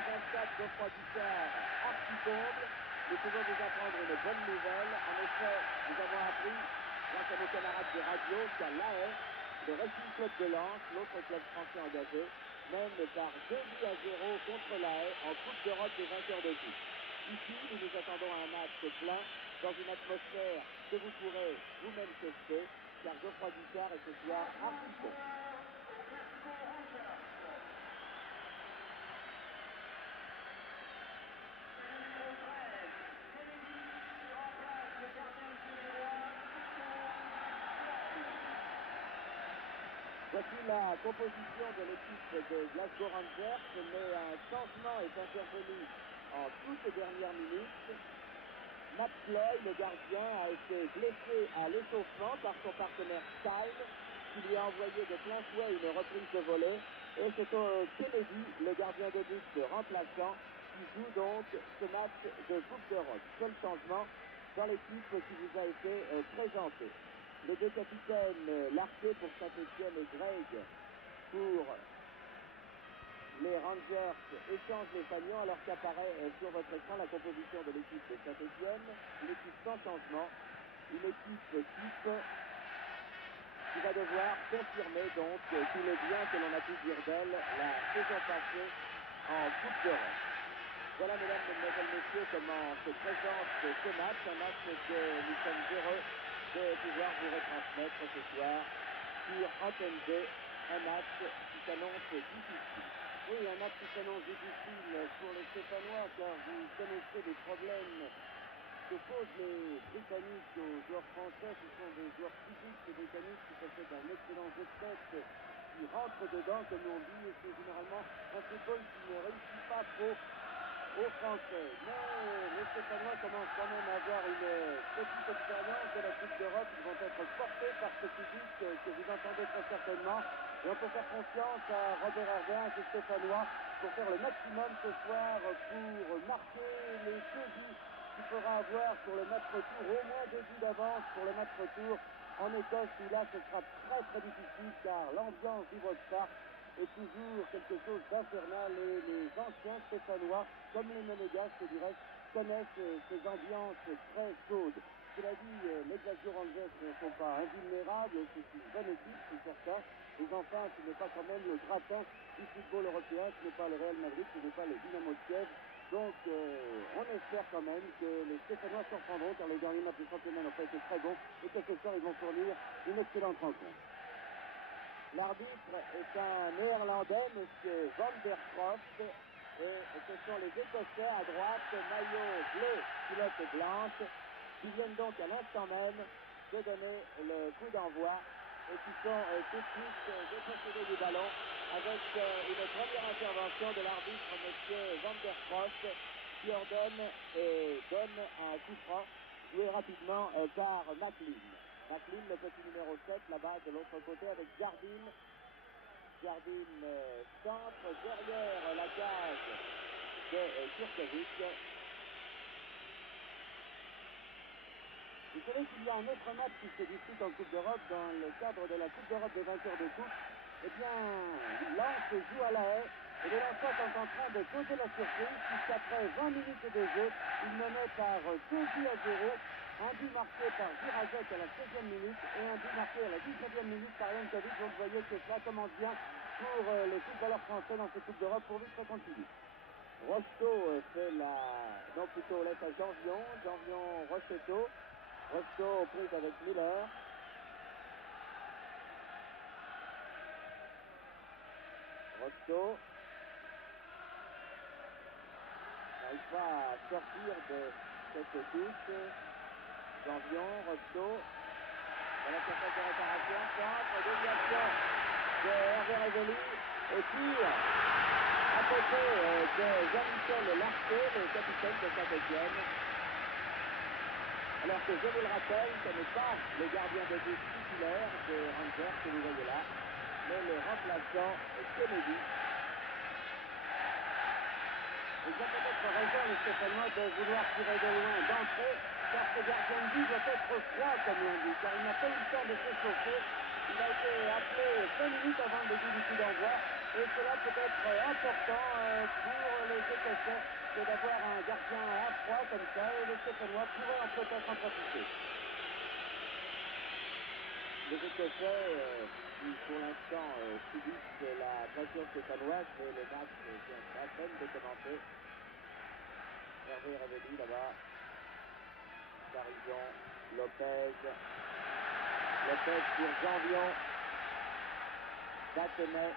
24, Geoffroy Guichard, archi-comble. Nous pouvons vous apprendre une bonne nouvelle. En effet, nous avons appris, grâce à nos camarades de radio, qu'à La Haye, le Racing Club de Lens, l'autre club français engagé, mène par 2-0 contre La Haye en Coupe d'Europe des vainqueurs de tous. Ici, nous nous attendons à un match plein, dans une atmosphère que vous pourrez vous-même tester, car Geoffroy Guichard est ce soir archi-comble. Voici la composition de l'équipe de Glasgow Rangers, mais un changement est intervenu en toute dernière minute. Matt Floyd, le gardien, a été blessé à l'échauffement par son partenaire Stein, qui lui a envoyé de plein fouet une reprise de volée. Et c'est Kennedy, le gardien de but remplaçant, qui joue donc ce match de Coupe d'Europe. Seul changement dans l'équipe qui vous a été présentée. Les deux capitaines, Larquet pour Saint-Etienne et Greg pour les Rangers, échangent les fanions alors qu'apparaît sur votre écran la composition de l'équipe de Saint-Etienne. Une équipe sans changement, une équipe type qui va devoir confirmer donc tout le bien que l'on a pu dire d'elle la saison passée en Coupe d'Europe. Voilà, mesdames, mesdemoiselles, messieurs, comment se présente ce match, un match que nous sommes heureux de pouvoir vous retransmettre ce soir sur Antenne 2, un match qui s'annonce difficile. Oui, un match qui s'annonce difficile pour les Stéphanois, car vous connaissez les problèmes que posent les Britanniques aux joueurs français. Ce sont des joueurs physiques, les Britanniques, qui possèdent un excellent jeu de tête, qui rentrent dedans, comme on dit, et c'est généralement un football qui ne réussit pas trop aux Français. Mais les Stéphanois commencent quand même à avoir une petite expérience de la Coupe d'Europe. Ils vont être portés par ce public que vous entendez très certainement. Et on peut faire confiance à Robert Herbin, ce Stéphanois, pour faire le maximum ce soir pour marquer les 2 buts qu'il faudra avoir pour le match retour, au moins 2 buts d'avance pour le match retour en Écosse, où là ce sera très très difficile, car l'ambiance du Ibrox Park est toujours quelque chose d'infernal, et les anciens Stéphanois, comme les Monégasques, je dirais, connaissent ces ambiances très chaudes. Cela dit, les Glasgow Rangers ne sont pas invulnérables, c'est une bonne équipe, c'est certain, mais enfin, ce n'est pas quand même le gratin du football européen, ce n'est pas le Real Madrid, ce n'est pas le Dynamo de Kiev. Donc, on espère quand même que les Stéphanois surprendront, car les derniers matchs du championnat n'ont pas été très bons, et que ce soir, ils vont fournir une excellente rencontre. L'arbitre est un Néerlandais, M. Van der Croft, et ce sont les Écossais à droite, maillot bleu, culotte blanche, qui viennent donc à l'instant même de donner le coup d'envoi et qui sont tout de suite dépossédés du ballon avec une première intervention de l'arbitre, M. Van der Croft, qui ordonne et donne un coup franc joué rapidement par McLean. McLean, le petit numéro 7, là-bas de l'autre côté avec Jardine. Jardine centre derrière la cage de Kurkovic. Vous savez qu'il y a un autre match qui se dispute en Coupe d'Europe dans le cadre de la Coupe d'Europe des vainqueurs de coupe. Eh bien, Lens joue à La Haye et les Lensois sont en train de causer la surprise puisqu'après 20 minutes de jeu, ils menaient par 2-0. Un but marqué par Girazek à la 16e minute et un but marqué à la 19e minute par Jankovic. Donc vous voyez que cela commence bien pour les footballeurs français dans cette Coupe d'Europe pour vite ça continue. Rocheteau fait la... non, plutôt laisse à Janvion, Rocheteau. Rocheteau aux prises avec Miller. Rocheteau n'arrive pas à sortir de cette touche. Janvion, Rocheteau. Dans la surface de réparation, centre, déviation de Hervé Réveli. Et tire à côté de Jean-Michel Larquet, le capitaine de Saint-Etienne. Alors que je vous le rappelle, ce n'est pas le gardien de but titulaire de Rangers que vous voyez là, mais le remplaçant Kennedy. Ils ont peut-être raison, les Stéphanois, de vouloir tirer de loin d'entrée, car ce gardien de but doit être froid, comme on dit, car il n'a pas eu le temps de s'échauffer. Il a été appelé 5 minutes avant le début du coup d'envoi. Et cela peut être important pour les Écossais, c'est d'avoir un gardien à froid comme ça, et les Stéphanois pourraient peut-être en profiter. Les Écossais, qui pour l'instant subissent la pression stéphanoise, mais le match vient à peine de commencer. Hervé Révéli là-bas, Sarison, Lopez pour Janvion, Batenet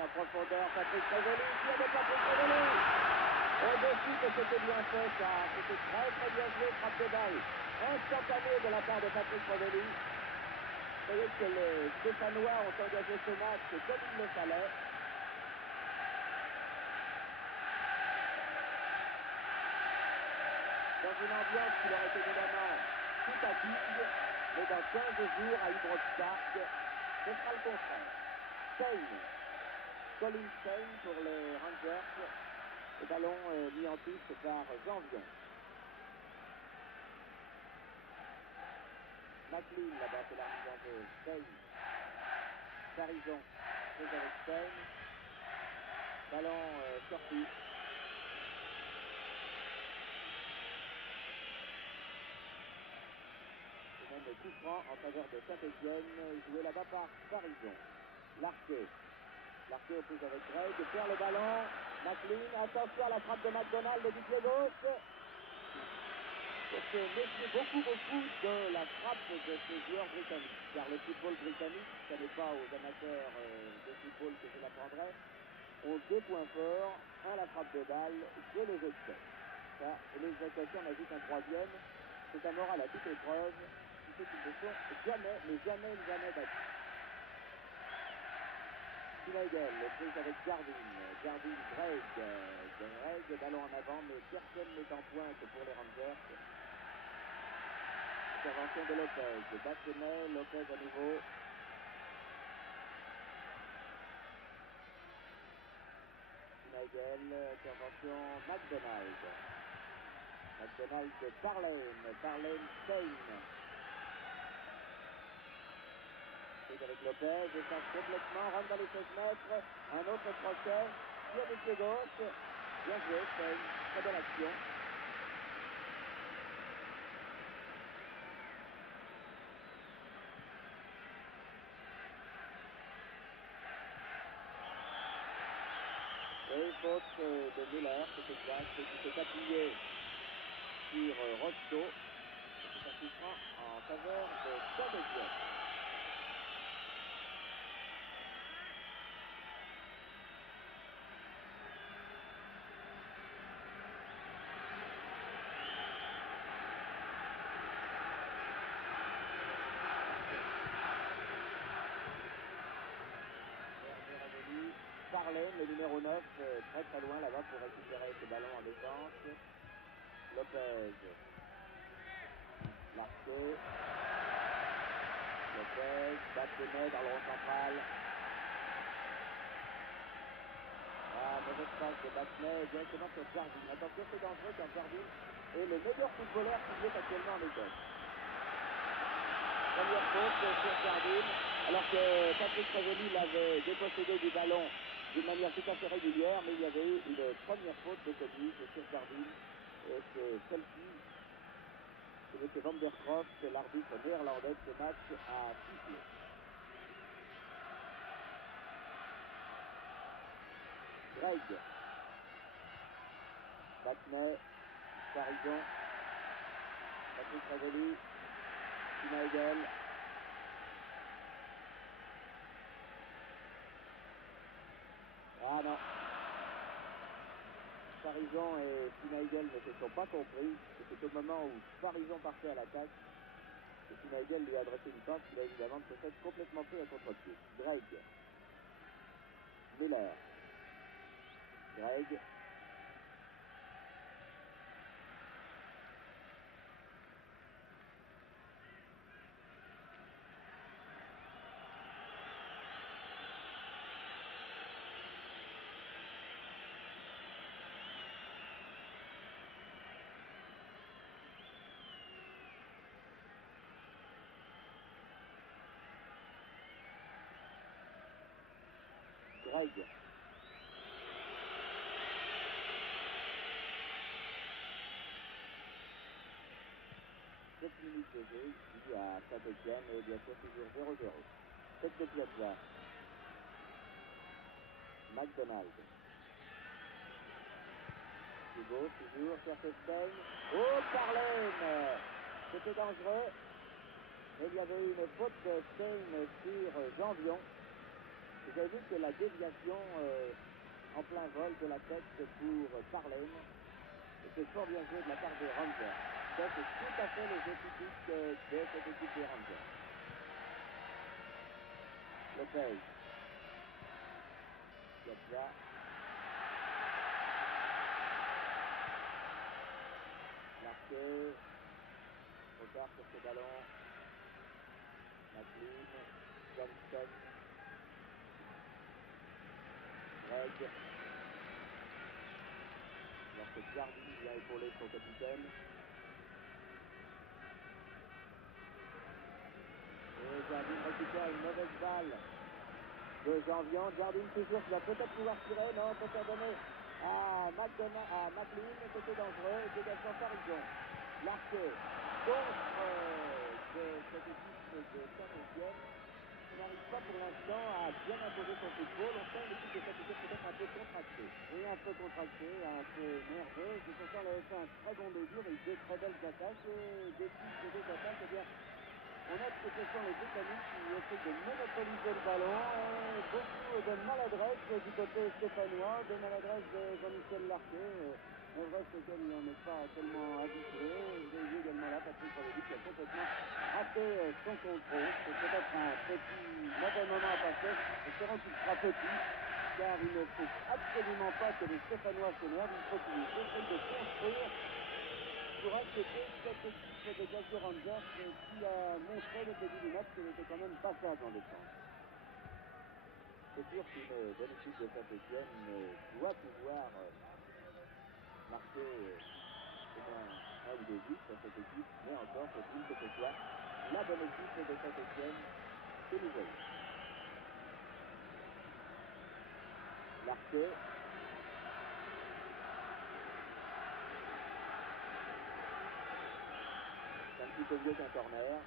en profondeur, Patrick Révéli, tir de Patrick Révéli. Au-dessus que c'était bien fait ça, c'était très bien joué, frappe de balle instantanée de la part de Patrick Révéli. Vous voyez que les Stéphanois ont engagé ce match comme il le fallait. Dans une ambiance qui leur est évidemment tout acquise, mais dans 15 jours à Ibrox Park, ce sera le contraire. Colin Stein pour les Rangers, le ballon mis en touche par Janvion. McLean là-bas, c'est la mise en jeu. Stein, Sarison, c'est avec Stein, ballon sorti. C'est même coup franc en faveur de Saint-Etienne, joué là-bas par Sarison. Larquet aux prises avec Greg, perd le ballon, McLean, attention à la frappe de McDonald du pied gauche. Pour se méfier beaucoup de la frappe de ces joueurs britanniques, car le football britannique, ce n'est pas aux amateurs de football que je l'apprendrai, ont deux points forts, la frappe de balle, le jeu de tête. Ça, et les Écossais en ajoutent un troisième, c'est un moral à toute épreuve, qui fait qu'ils ne sont jamais battus. Schneidel, prise avec Jardine, Greg, ballon en avant, mais personne n'est en pointe pour les Rangers. Intervention de Lopez, Batenet, Lopez à nouveau. Schneidel, intervention McDonald Parlane, Stein. C'est avec Lopez, échange complètement, rentre dans les 16 mètres, un autre crochet, tire du pied gauche, bien joué, Stein, très belle action. Et faute de Müller, c'est exact, qui s'est appuyé sur Rosto. C'est un coup franc en faveur de Saint-Etienne. Parlane, le numéro 9, très loin là-bas pour récupérer ce ballon en défense. Lopez, Larquet, Batenet dans le rond central. Mauvaise passe de Batenet directement sur Jardine. Attention, c'est dangereux car Jardine est le meilleur footballeur qui joue actuellement en Écosse. Première faute sur Jardine, alors que Patrick Révéli l'avait dépossédé du ballon d'une manière tout à fait régulière, mais il y avait eu une première faute de commise sur Jardine, et c'est celle-ci que M. Van der Croft, l'arbitre néerlandais de ce match, a sifflé. Greg, Batenet, Sarison, Patrick Révéli, Schneidel. Ah non. Sarison et Schneidel ne se sont pas compris. Et c'est au moment où Sarison partait à l'attaque que Schneidel lui a adressé une passe qu'il a évidemment peut-être complètement pris à contre-pied. Greg. Müller. Greg. Greg. 7 minutes de jeu ici à Saint-Etienne et bien sûr toujours 0-0. Tête de Piazza. McDonald. Thibaut, toujours Kertenstein. Oh, Carlin! C'était dangereux. Mais il y avait une faute de Stein sur Janvion. Vous avez vu que la déviation en plein vol de la tête pour Carlin était fort bien joué de la part des Rangers. Ça, c'est tout à fait le jeu typique de cette équipe des Rangers. Lopez. Piazza. Larquet. Trop tard sur ce ballon. McLean. Johnson. Greg. Lorsque Jardine vient épauler son capitaine. Et Jardine récupère une mauvaise balle de Janvion. Jardine toujours qui va peut-être pouvoir tirer. Non, c'est à donner à McLean. C'était dangereux. Et dégagement par Horizon. Larquet contre de cette équipe de Saint-Etienne. On n'arrive pas pour l'instant à bien imposer son football. On sent une équipe de Saint-Etienne peut-être un peu contractée. Et un peu contractée, un peu nerveuse. Et pourtant, elle avait fait un très bon début avec deux très belles attaques. Et depuis ces deux attaques, eh bien, on note que ce sont les Britanniques qui essaient de monopoliser le ballon. Et beaucoup de maladresse du côté stéphanois, de maladresse de Jean-Michel Larquet. Maladresse auquel on n'est pas tellement habitué. Vous avez vu également là Patrick Revelli qui a complètement raté son contrôle. C'est peut-être un petit mauvais moment à passer. Espérons qu'il sera petit, car il ne faut absolument pas que les Stéphanois s'énervent. Il faut qu'ils essayent de construire pour inquiéter cette équipe de Glasgow Rangers qui a montré dès le début du match qu'elle était quand même passable en défense. C'est sûr qu'une bonne équipe de Saint-Etienne doit pouvoir marquer au moins un ou deux buts à cette équipe, mais encore faut-il que ce soit la bonne équipe de Saint-Etienne que nous voyons. Larquet. C'est un petit peu mieux qu'un corner.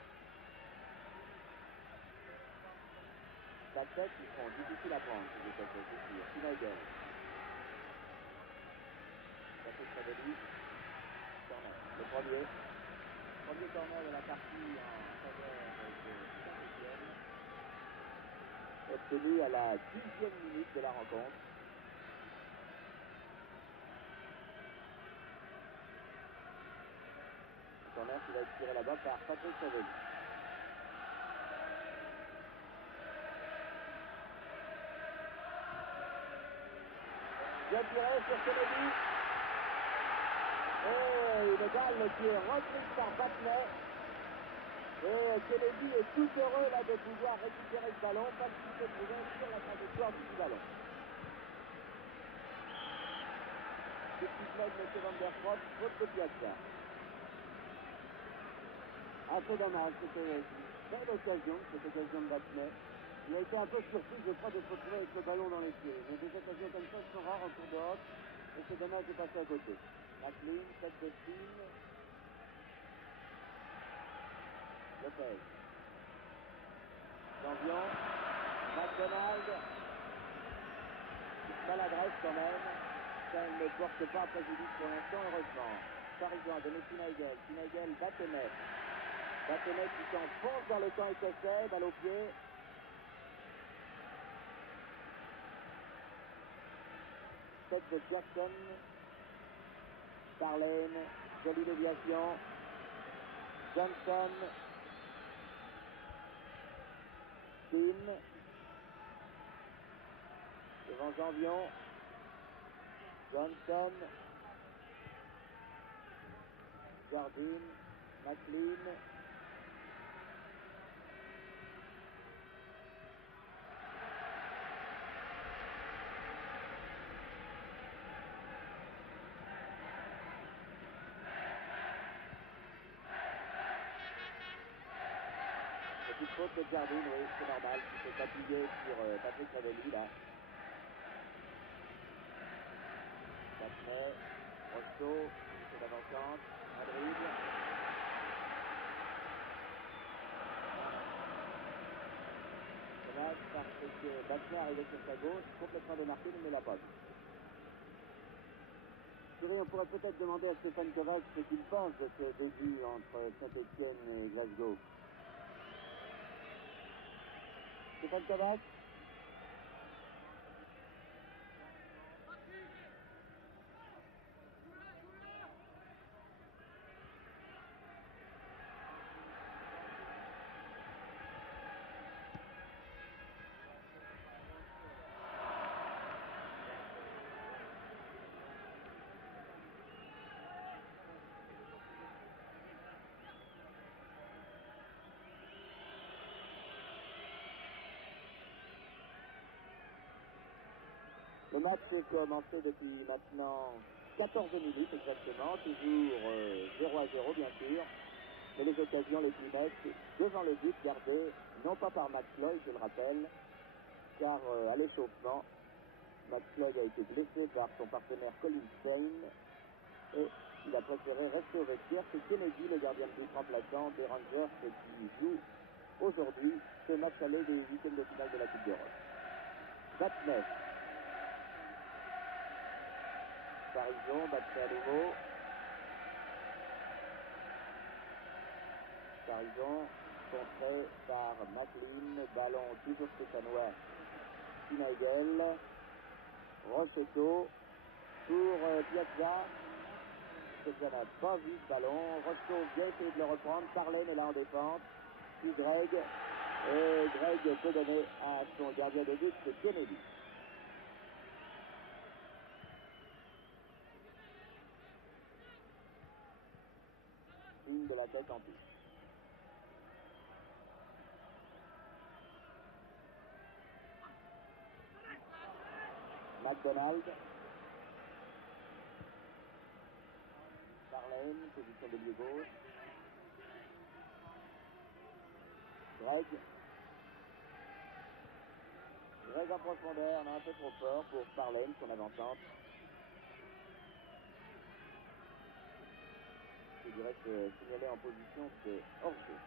Sa tête, ils seront difficiles à prendre, ces équipes, c'est sûr. Schneidel. Patrick Revelli. Corner. Le premier corner de la partie en faveur de Saint-Etienne. Obtenu à la 10e minute de la rencontre. Le corner qui va être tiré là-bas par Patrick Revelli. Bien tiré sur Kennedy. Et une balle qui est reprise par Battenet. Et Kennedy est tout heureux là de pouvoir récupérer le ballon parce qu'il s'est trouvé sur la trajectoire du ballon. Le petit play de M. Van der Propp, faute de Piazza. Ah, c'est dommage, c'était une belle occasion, cette occasion de Battenet. Il a été un peu surpris, je crois, de se retrouver avec le ballon dans les pieds. Mais des occasions comme ça sont rares en cours de hockey. Et c'est dommage de passer à côté. McLean, tête de Stein. Lopez. Janvion. McDonald. Maladresse quand même. Ça ne porte pas préjudice pour l'instant, heureusement. Parisien a donné Schneidel. Schneidel, Battenet. Battenet qui s'enfonce dans le camp écossais, balle au pied. Tête de Jackson. Carlin, jolie déviation. Johnson. Tim. Devant Janvion. Johnson. Jardine. McLean. Petite faute de Jardine, oui, c'est normal. Il s'est appuyé sur Patrick Revelli là. Battenet, Rosto, c'est l'avant-centre, Madrid. Dommage parce que Battenet arrivait sur sa gauche, complètement démarqué, mais ne l'a pas vu. Thierry, on pourrait peut-être demander à Stéphane Kovac ce qu'il pense de ce début entre Saint-Etienne et Glasgow. Stéphane Kovac. Le match est commencé depuis maintenant 14 minutes exactement, toujours 0-0 bien sûr, mais les occasions les plus nettes devant le but gardées, non pas par Max Lloyd, je le rappelle, car à l'échauffement, Max Lloyd a été blessé par son partenaire Colin Stein et il a préféré rester au vestiaire. C'est Kennedy, le gardien de but remplaçant des Rangers, qui joue aujourd'hui ce match aller des huitièmes de finale de la Coupe d'Europe. Battenet. Parisson, Battenet à nouveau. Parisson, contré par McLean, ballon toujours stéphanois. Schneidel, Rossetto pour Piazza. Piazza n'a pas vu ce ballon. Rossetto vient essayer de le reprendre. Parlen est là en défense. Puis Greg. Et Greg peut donner à son gardien de but, c'est Kennedy. Signe de la tête en touche. McDonald. Parlen, position de milieu gauche. Greg. Greg en profondeur, non, un peu trop fort pour Parlen, son avant-centre. Je dirais que signalé en position de hors-jeu.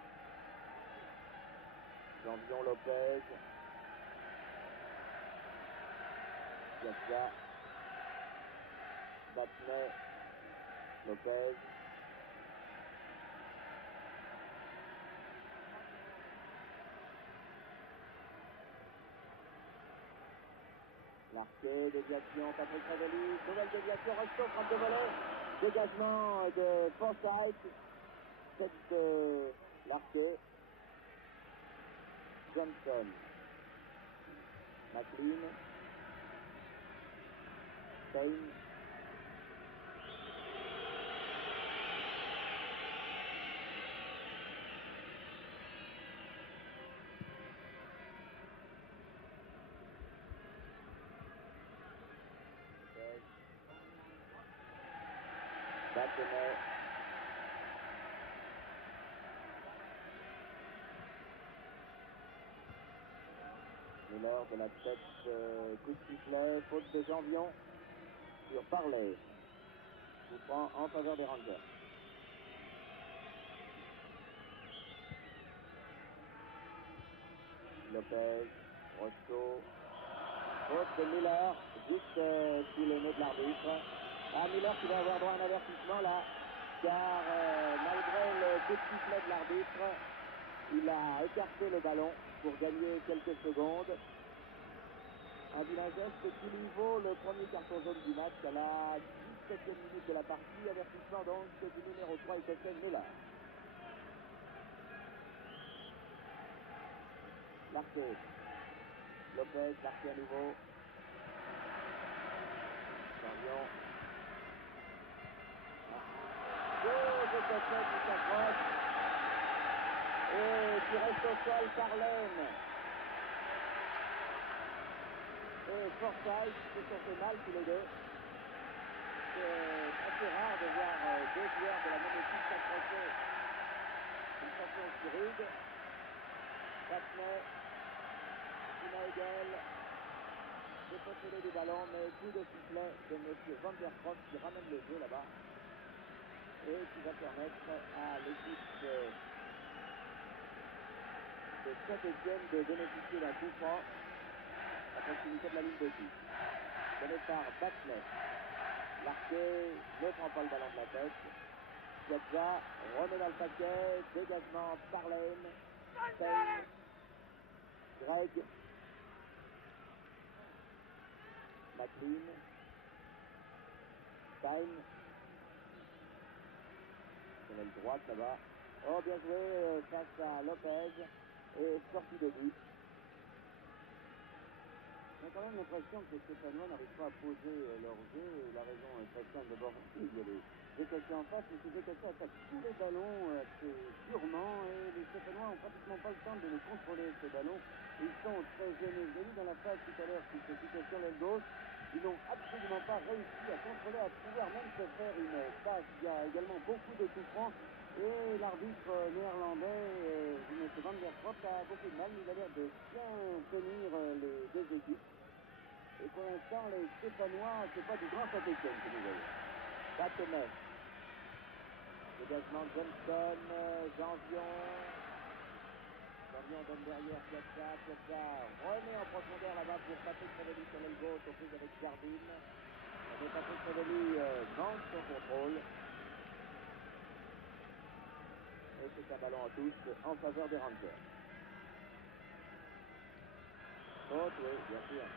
Jean-Vion Lopez. Piazza. Battenet. Lopez. Larquet, déviation, Patrick Ravelli, nouvelle déviation, Rosto, frappe de volée, dégagement de Forsyth, tête de Larquet, Johnson, McLean, Stein, Battenet, Miller de la tête, coup de sifflet, faute de Jean-Vion sur Parley, coup franc en faveur des Rangers. Lopez, Rosto, faute de Miller, juste sous le nez de l'arbitre. Ah, Miller qui va avoir droit à un avertissement là, car malgré le coup de sifflet de l'arbitre, il a écarté le ballon pour gagner quelques secondes. Un vilain geste qui lui vaut le premier carton jaune du match à la 17e minute de la partie. Avertissement donc du numéro 3 écossais Miller. Larquet. Lopez, Larquet à nouveau. Jean-Vion. Deux écossais qui s'approchent. Et qui reste au sol, Parlen. Et Forsyth se sont fait mal tous les deux. C'est assez rare de voir deux joueurs de la même équipe s'accrocher d'une façon aussi rude. Battenet, Schneidel, dépossédé du ballon, mais coup de sifflet de M. Van der Croft qui ramène le jeu là-bas et qui va permettre à l'équipe de Saint-Étienne de bénéficier d'un coup franc à proximité de la ligne de but. Donné par Bachelet. Larquet ne prend pas le ballon de la tête. Piazza remet dans le paquet. Dégagement par Lane. Stein. Greg. McLean. Stein. Sur l'aile droite là-bas. Oh, bien joué face à Lopez. Et sortie de but. On a quand même l'impression que les Stéphanois n'arrivent pas à poser leur jeu. Et la raison est très simple. D'abord, il y a les Écossais en face, mais ces Écossais attaquent tous les ballons assez durement. Et les Stéphanois n'ont pratiquement pas le temps de les contrôler, ces ballons. Ils sont très gênés. J'ai vu dans la phase tout à l'heure qui se situait sur l'aile gauche. Ils n'ont absolument pas réussi à contrôler, à pouvoir même se faire une passe. Il y a également beaucoup de coups francs. Et l'arbitre néerlandais, M. Van der Croft, a beaucoup de mal. Il a l'air de bien tenir les deux équipes. Et pour l'instant, les Stéphanois, c'est pas du grand Saint-Étienne que nous voyons. Batenet. Dégagement de Johnston, Janvion. Janvion donne derrière Piazza. Piazza remet en profondeur là-bas pour Patrick Révelli sur l'aile gauche, aux prises avec Jardine. Mais Patrick Révelli manque son contrôle. Et c'est un ballon en touche en faveur des Rangers. Oh, oui, bien sûr.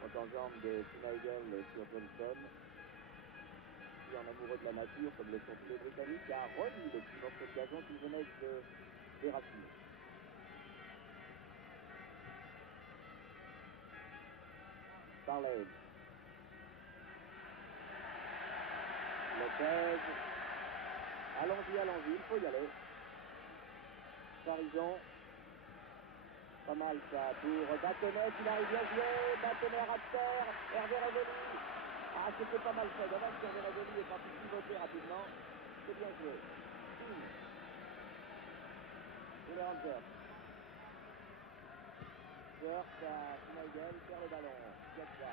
Faute en jambe de Schneidel sur Johnson. Qui, en amoureux de la nature, comme le sont tous les Britanniques, a remis le petit morceau de gazon qu'il venait de déraciner. Starlane. Lopez. Allons-y, il faut y aller. Sarison. Pas mal ça pour Batenet, il arrive bien joué. Batenet à terre. Hervé Révelli. Ah, c'était pas mal fait. Dommage qu'Hervé Révelli est parti pivoter rapidement. C'est bien joué. Et les Rangers. Cherche à Schneidel, perd le ballon. Piazza.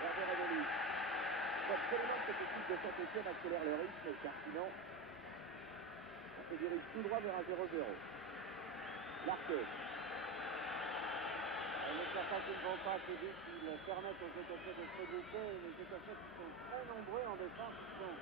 Hervé Révelli. Il faut absolument que cette équipe de Saint-Étienne accélère le rythme, car sinon, on se dirige tout droit vers un 0-0. Larquet. Les surfaces ne vont pas assez vite, ils permettent aux Écossais de se regrouper. Et les Écossais qui sont très nombreux en défense, qui sont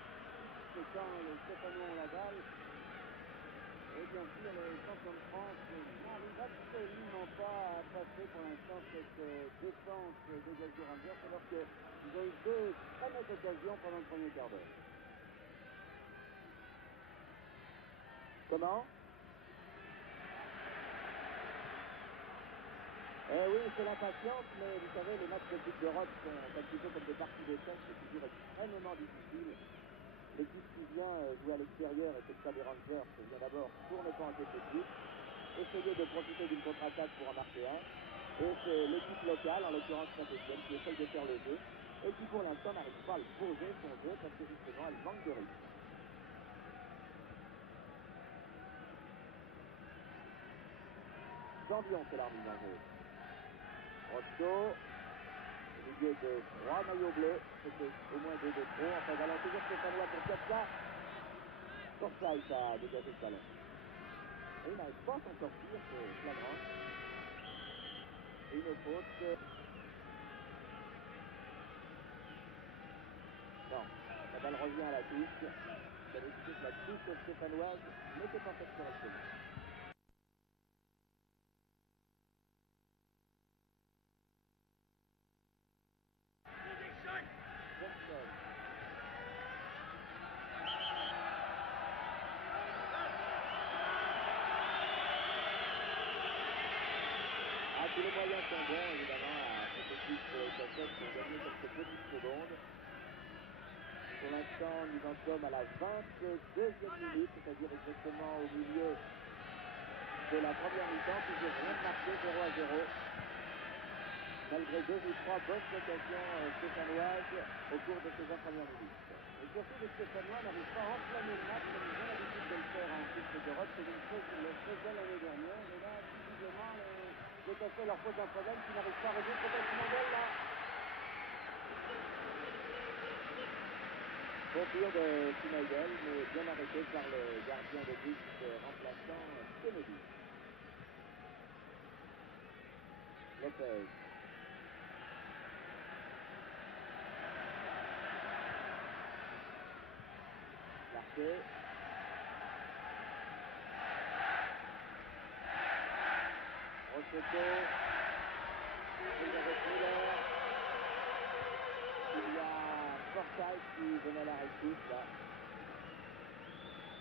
c'est quand les Stéphanois ont la balle. Et bien sûr, les champions de France n'arrivent absolument pas à passer pour l'instant cette défense des Glasgow Rangers, alors qu'ils ont eu deux très nettes occasions pendant le premier quart d'heure. Comment? Eh oui, c'est l'impatience, mais vous savez, les matchs de Coupe d'Europe sont un petit peu comme des parties d'échecs, c'est toujours extrêmement difficile. L'équipe qui vient jouer à l'extérieur, et c'est le cas des Rangers, vient d'abord, pour ne pas encaisser de but, essayer de profiter d'une contre-attaque pour en marquer un. Et c'est l'équipe locale, en l'occurrence Saint-Étienne, qui essaye de faire le jeu, et qui pour l'instant n'arrive pas à le poser son jeu, parce que justement, elle manque de rythme. Janvion, c'est l'arbitre en jeu. Roscoe, au milieu de 3 maillots bleus, c'était au moins 2 de trop. Enfin, ballon toujours Stéphanois pour Piazza. Forsyth a dégagé le ballon. Et il n'arrive pas à s'en sortir, c'est flagrant. Et une faute. Non, la balle revient à la touche. Vous avez écouté que la touche stéphanoise n'était pas faite correctement. Johnson. Ah, tous les moyens sont bons, évidemment, à cette équipe écossaise pour gagner quelques petites secondes. Pour l'instant, nous en sommes à la 22e minute, c'est-à-dire exactement au milieu de la première mi-temps. Toujours rien de marqué, 0-0. Malgré 2 ou 3 bonnes occasions stéphanoises au cours de ces 20 premières minutes. Et surtout, les Stéphanois n'arrivent pas à enflammer le match comme ils ont l'habitude de le faire en Coupe d'Europe, comme ils le faisaient l'année dernière. Et là, visiblement, tout à fait, leur pose un problème qui n'arrive pas à résoudre. Peut-être une angole là. Bon tir de Schneidel, mais bien arrêté par le gardien de but remplaçant Kennedy. Lopez. Larquet. Rocheteau. Elisabeth Müller. Il y a Forsyth qui venait à la réussite là.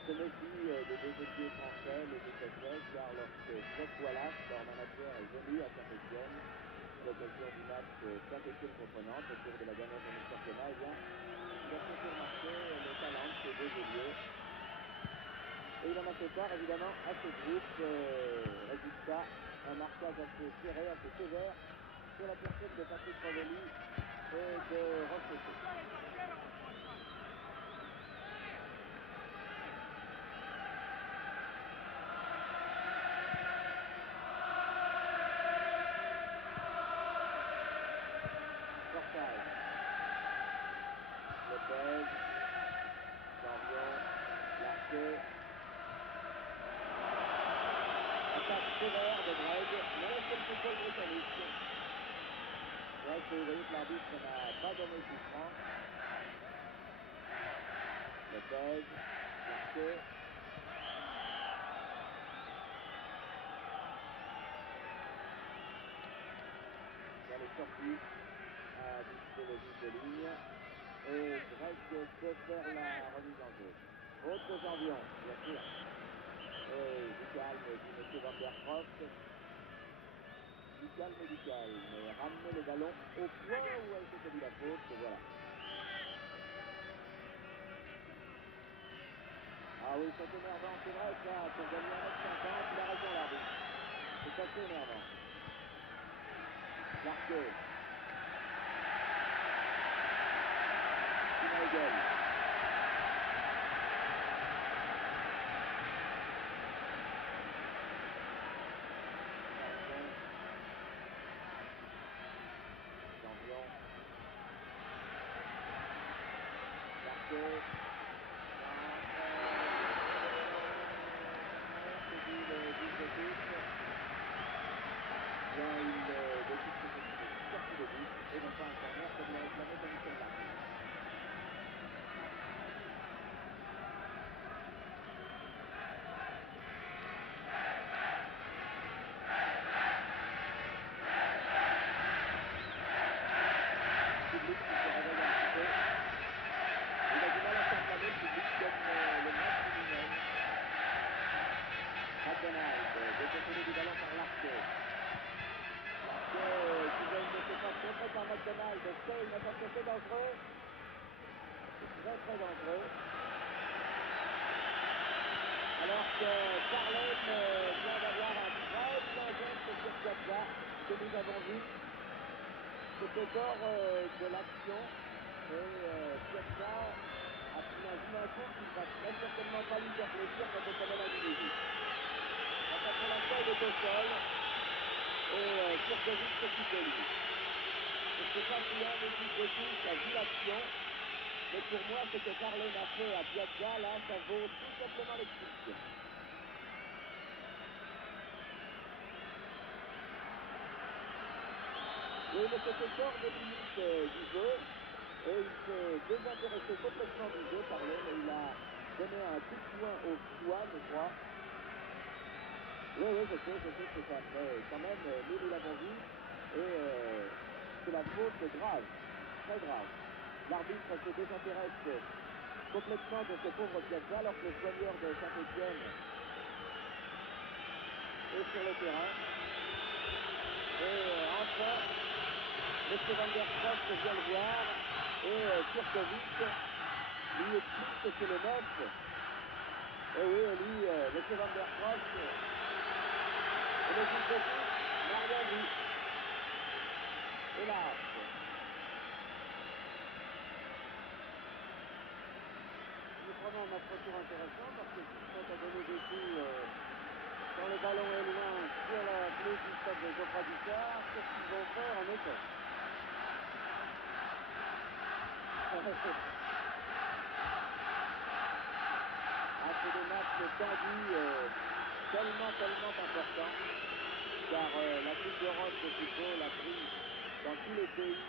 Se méfie des deux équipiers français, les Écossais, car lorsque Jeff Wallace, leur manager, est venu à Saint-Étienne, à l'occasion du match Saint-Étienne contre Nantes, au cours de la dernière journée de championnat, eh bien, il a fait remarquer le talent de ces deux ailiers. Et il en a fait part évidemment à ce groupe. Résultat, un marquage assez serré, assez sévère sur la personne de Patrick Rovelli et de Rocheteau. Lopez, Dorion, Larquet. Attaque sévère de Greg, mais c'est le football britannique. C'est vrai que vous voyez que l'arbitre n'a pas donné coup franc. Lopez, Larquet. Dans les sorties à visiter le but de ligne. Et Greg peut faire la remise en jeu. Autre Janvion, bien sûr. Et du calme, dit M. Van der Croft. Du calme, mais ramener le ballon au point où a été commis la faute, et voilà. Ah oui, c'est énervant, c'est vrai, ça, pour gagner 1m50, il a raison l'arbitre. C'est assez énervant. Larquet. Schneidel. Janvion. Larquet. C'est dit le but de touche. Bien, il décide que c'est une sortie de but et non pas un corner comme il a réclamé Michel Larquet. Public qui se réveille un petit peu. Il a du mal à s'enflammer, le public, comme le match lui-même. McDonald, déconseillé du ballon par Larquet. Larquet qui veut ne pas se montrer par McDonald. C'est une attaque assez dangereux. C'est très très dangereux. Alors que Carlin vient d'avoir un très vilain geste sur Piazza que nous avons vu. C'était hors de l'action. Et Piazza a un coup qui ne va très certainement pas lui faire plaisir quand on connaît l'individu. Enfin, pour l'instant, il est au sol. Et Kurkovic s'occupe de lui. Je ne sais pas si un des buts de touche a vu l'action, mais pour moi, ce que Carlin a fait à Piazza, là, ça vaut tout simplement l'expulsion. Oui, mais c'était hors des limites du jeu, et il s'est désintéressé complètement du jeu, Carlin, et il a donné un coup de poing au foie, je crois. Oui, je sais que c'est ça, mais quand même, nous l'avons vu, et c'est la faute grave, très grave. L'arbitre se désintéresse complètement de ce pauvre Piazza, alors que le soigneur de Saint-Étienne est sur le terrain. Et enfin, M. Van der Croft vient le voir, et Kurkovic lui explique que c'est le 9. Et oui, et lui, M. Van der Croft, et le juge de touche n'a rien vu. Hélas. Nous prenons un match retour intéressant parce que s'ils sont à donner des coups quand le ballon est loin sur la pelouse du stade de Geoffroy Guichard, qu'est-ce qu'ils vont faire en effet? Ah, c'est des matchs tendus, tellement importants, car la Coupe d'Europe de football a pris dans tous les pays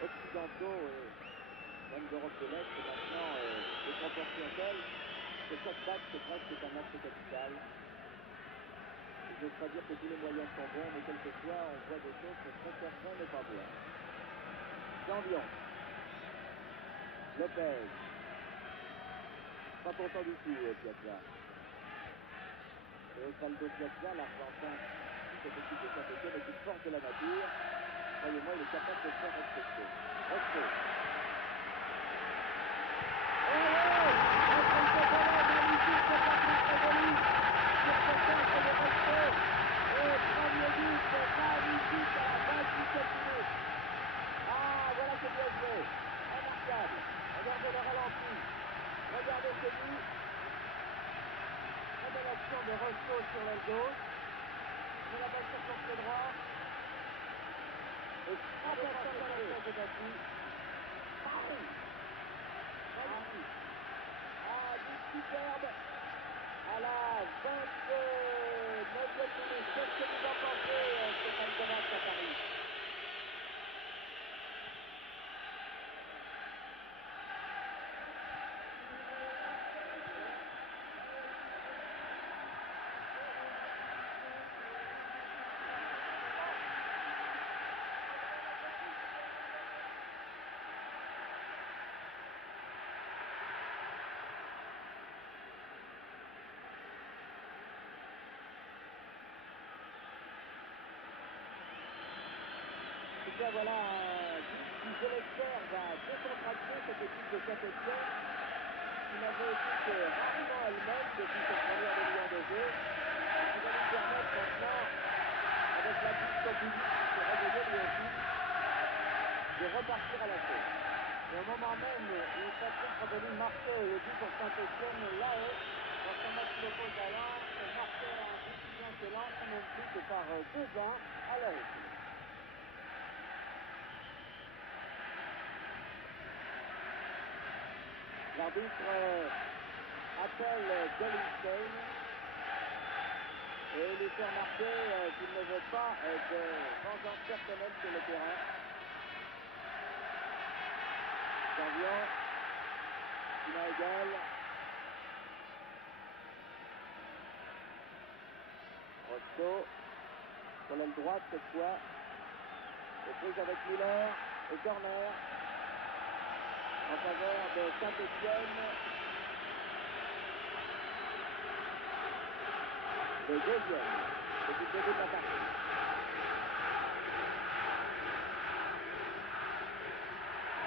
occidentaux et même d'Europe de l'Est maintenant des proportions telles que chaque match c'est presque un match capital. Je n'ose pas dire que tous les moyens sont bons, mais quelquefois on voit des choses qu'on préférerait ne pas voir. Jambion. Lopez. Pas content du tout, Piazza. Et Osvaldo Piazza, l'Argentin, cette équipe de Saint-Étienne est une force de la nature. Croyez-moi, il est capable de se faire respecter. Restez. Magnifique, c'est Patrick Révoli sur ce centre de Resto. Et premier but, magnifique à la 27e minute. Ah, voilà que bien joué. Remarquable. Regardez le ralenti. Regardez ce but. Très belle action de Resto sur l'aile gauche. Mais la balle sur son pied droit. Et trois personnes dans la tête est battue. Paris. Magnifique. Ah, but superbe. À la 29e minute. Qu'est-ce que vous en pensez, Stéphane Kovacs à Paris? Bien, voilà un but qui, je l'espère, va décontracter cette équipe de Saint-Étienne qui n'avait été que rarement elle-même depuis cette première demi-heure de jeu, et qui va lui permettre maintenant, avec l'impulsion publique qui s'est réveillée lui aussi, de repartir à l'assaut. Et au moment même où Patrick Révoli marquait le but pour Saint-Étienne, Lahaye, dans son match d'oppose à Lens, marquait un but qui vient que Lens ne mène plus que par 2-1 à leur équipe. L'arbitre appelle Dellinstein et lui fait remarquer qu'il ne veut pas de vengeance personnelle sur le terrain. Jambion, Sinaégal, Rosto, sur l'aile droite cette fois, et prise avec Miller, et corner en faveur de Saint-Étienne. Le deuxième, depuis le début de la partie.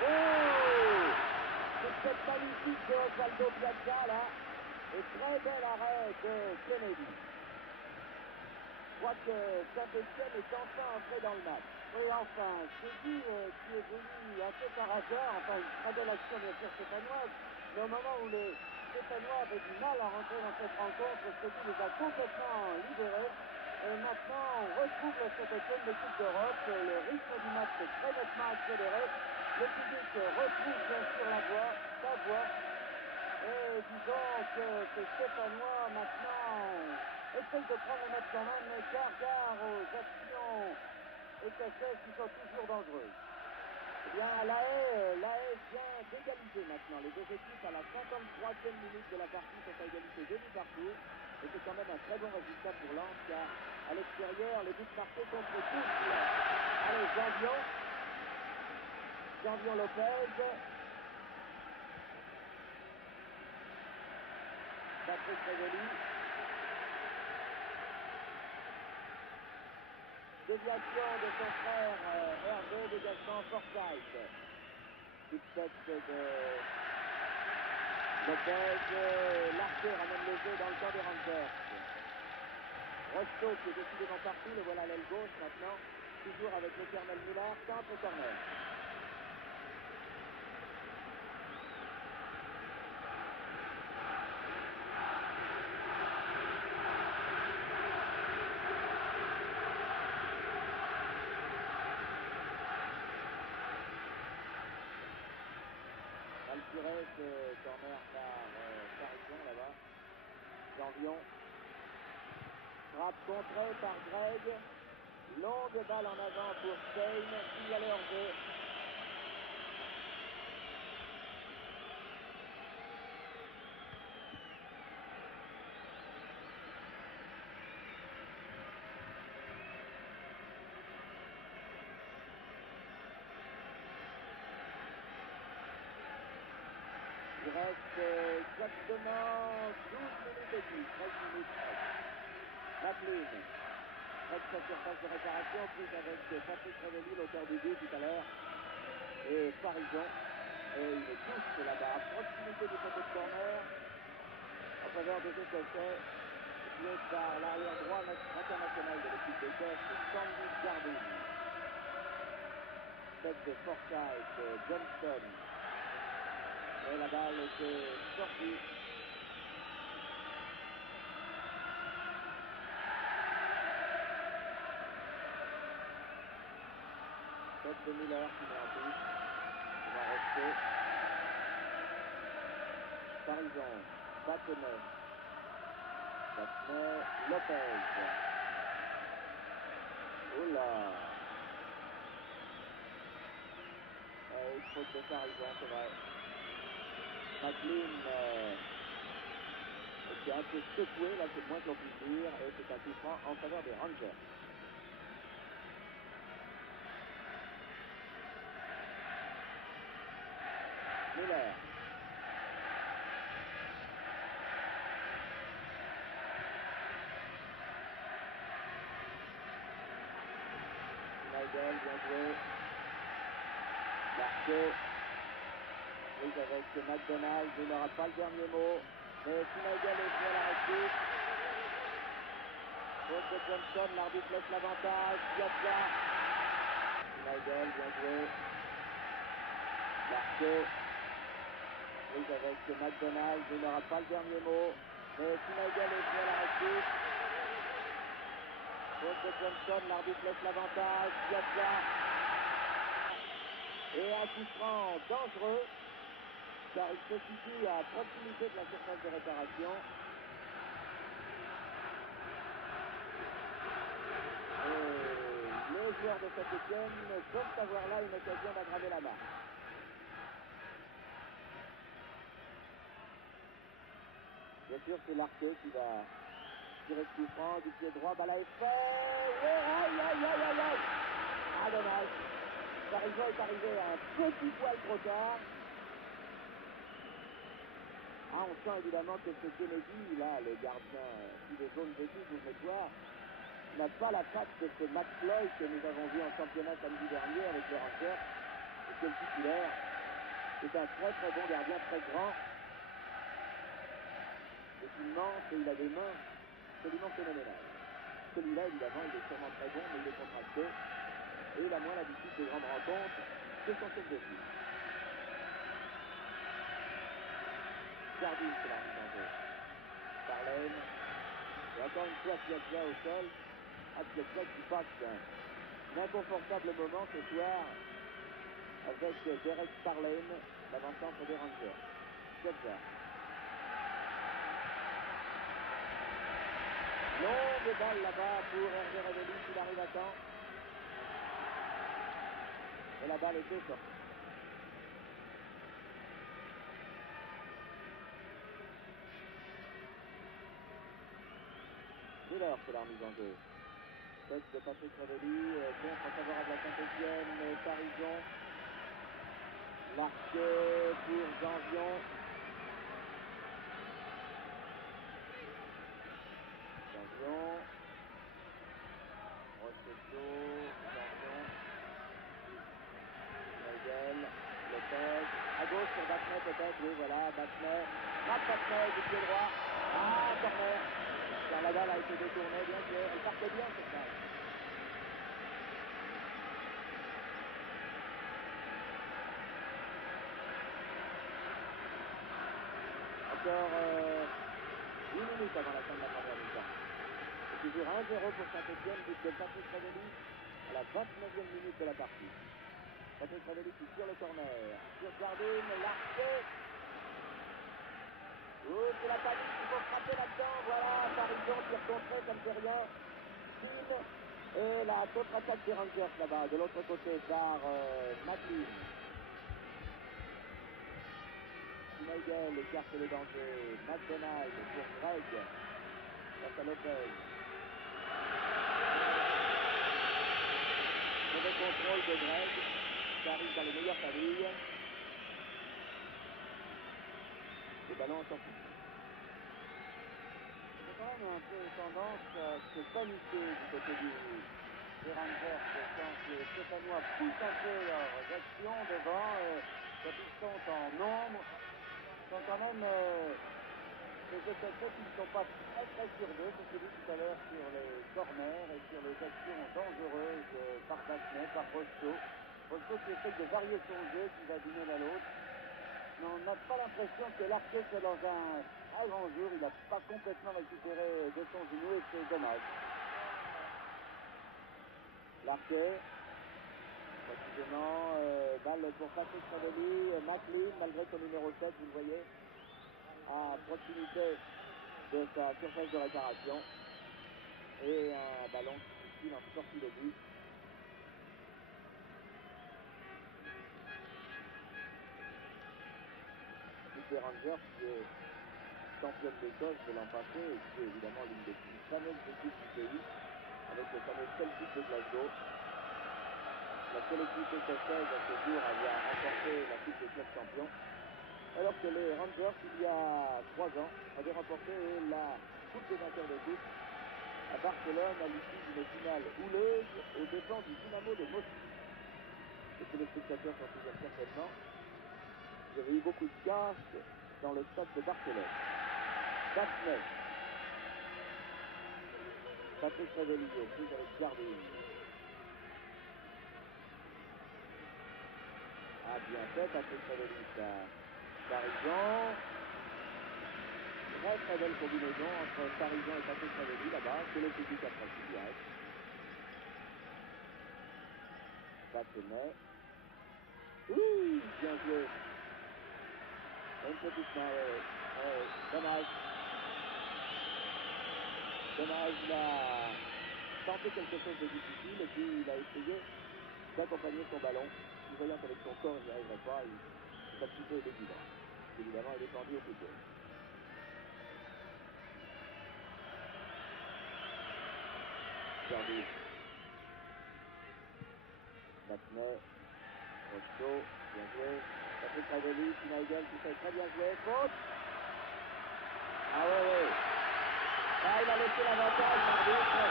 Oh! C'est cette magnifique de Osvaldo Piazza là, et très bel arrêt de Kennedy. Je crois que Saint-Étienne est enfin entré dans le match. Oui, enfin, ce but qui est venu un peu par hasard, enfin une très belle action bien sûr stéphanoise, mais au moment où les Stéphanois avaient du mal à rentrer dans cette rencontre, ce but les a complètement libérés. Et maintenant, on retrouve le Saint-Étienne, l'équipe d'Europe, le rythme du match est très nettement accéléré, le public retrouve bien sûr sa voix, et disons que ces Stéphanois maintenant essayent de prendre le match en main, mais gare aux actions écossaises qui sont toujours dangereuses. Eh bien, Lahaye vient d'égaliser maintenant. Les deux équipes à la 53e minute de la partie sont à égalité de but partout. Et c'est quand même un très bon résultat pour Lens, car à l'extérieur, les buts marqués contre tous. Allez, Jambion Lopez. Patrick Révoli. Déviation de son frère Hervé, dégagement Forsyth. Coup de tête de Lopez. L'arqué ramène le jeu dans le camp des Rangers. Rosto qui est décidément partout, le voilà à l'aile gauche maintenant. Toujours avec l'éternel Miller, centre et corner. mal tiré ce corner par Farison là-bas. Janvion. Frappe contrée par Greg. Longue balle en avant pour Stein. Signalé hors jeu. Il reste exactement 12 minutes et 10, 13 minutes 13. McLean reste sa surface de réparation, prise avec Patrick Revelli, l'auteur du but tout à l'heure, et Farison. Et une touche là-bas, à proximité du poteau de corner, en faveur des Écossais, joué par l'arrière droit international de l'équipe d'Écosse, Sandy Jardine. Tête de Forsyth, Johnston. Et la balle était sortie. Tête de Miller qui met en touche. Il va rester. Farison, Battenet, Lopez. Oula. Il faut que Farison, c'est vrai. McLean était un peu secoué, là c'est le moins que l'on puisse dire, et c'est un coup franc en faveur des Rangers. Miller. Nigel, bien joué. Marco. Prise avec McDonald, il n'aura pas le dernier mot, mais Finagel est fait à la réussite. Faute de Johnson, l'arbitre laisse l'avantage, Piazza. Finagel, bien joué. Marco. Prise avec McDonald, il n'aura pas le dernier mot, mais Finagel est fait à la réussite. Faute de Johnson, l'arbitre laisse l'avantage, Piazza. Et un coup franc dangereux, car il se situe à proximité de la surface de réparation. Et les joueurs de Saint-Étienne peuvent avoir là une occasion d'aggraver la marque. Bien sûr, c'est Larquet qui va tirer ce coup franc du pied droit, balle à effet. Aïe, aïe, aïe, aïe, aïe. Ah, dommage. Farison est arrivé à un petit poil trop tard. Ah, on sent évidemment que c'est Kennedy, là, le gardien des zones vétues, vous venez de voir, n'a pas la patte de ce Matt Floyd que nous avons vu en championnat samedi dernier avec les Rangers, et qui est le titulaire. C'est un très très bon gardien, très grand. C'est immense et il a des mains absolument phénoménales. Celui-là, évidemment, il est sûrement très bon, mais il est contracté. Et il a moins l'habitude des grandes rencontres que son chef d'équipe. Jardine, c'est la mise en jeu. Starlane. Et encore une fois, Piazza au sol. Ah, Piazza qui passe un inconfortable moment ce soir avec Derek Starlane, l'avant-centre des Rangers. Piazza. Longue balle là-bas pour Hervé Revelli s'il arrive à temps. Et la balle était sortie. Miller, c'est la remise en jeu. Tête de Patrick Revelli, contre favorable à Saint-Étienne, Farison. Larquet pour Janvion. Janvion. Rocheteau, Janvion. Nagel, Lopez. À gauche pour Battenet peut-être, oui voilà, Battenet. Frappe Battenet du pied droit. Ah, corner. Car la balle a été détournée, bien joué. Elle partait bien cette balle. Encore 8 minutes avant la fin de la première mi-temps. C'est toujours 1-0 pour Saint-Étienne, but de Patrick Revelli à la 29e minute de la partie. Patrick Ravelli qui tire le corner. Sur Jardine, l'arqué. Oh, c'est la panique, il faut frapper là-dedans. Voilà, Parisien tire contré, ça ne fait rien. Film. Et la contre-attaque des Rangers là-bas, de l'autre côté, par McLean. Schneigel écarte le danger. McDonald pour Greg. Face à Lopez. Mauvais contrôle de Greg. Ça arrive dans les meilleures familles. Le ballon en sortie. C'est quand même un peu tendance à se paniquer du côté des Rangers. Quand les Stéphanois poussent un peu leurs actions devant, quand ils sont en nombre, sont quand même des effectifs qui ne sont pas très très sûrs d'eux. C'est ce que je dis tout à l'heure sur les corners et sur les actions dangereuses par Bassenet, par Roscoe. Roscoe qui essaie de varier son jeu, qui va d'une à l'autre. Mais on n'a pas l'impression que l'arquet soit dans un très grand jour. Il n'a pas complètement récupéré de son genou et c'est dommage. L'arquet, précisément, balle pour Patrick Ravelli. McLean, malgré son numéro 7, vous le voyez, à proximité de sa surface de réparation. Et un ballon qui file en sortie de but. Des Rangers qui est championne d'Écosse de l'an passé et qui est évidemment l'une des plus fameuses équipes du pays, avec le fameux Celtic de Glasgow. La seule équipe écossaise à ce jour à avoir remporté la Coupe des clubs champions, alors que les Rangers, il y a 3 ans, avaient remporté la Coupe des vainqueurs de coupe à Barcelone à l'issue d'une finale houleuse aux dépens du Dynamo de Moscou. Les téléspectateurs s'en souviennent certainement. Il y avait eu beaucoup de casse dans le stade de Barcelone. Bassenet. Patrick Ravelli aux prises avec Jardine. Ah, bien fait Patrick Ravelli, ça. Parisien. Très très belle combinaison entre Parisien et Patrick Ravelli là-bas, que le public apprécie direct. Bassenet. Ouh, bien joué. Une petite main, dommage. Dommage, il a tenté quelque chose de difficile et puis il a essayé d'accompagner son ballon. Il voyant qu'avec son corps il n'y arriverait pas, il s'est un petit peu aidé du bras. Évidemment, il est tendu au football. Jardine. Bassenet. Roscoe, bien joué. Patrick Ravelli, Schneigel, tout ça est très bien joué. Faute. Ah ouais. Ah, il a laissé l'avantage, l'arbitre.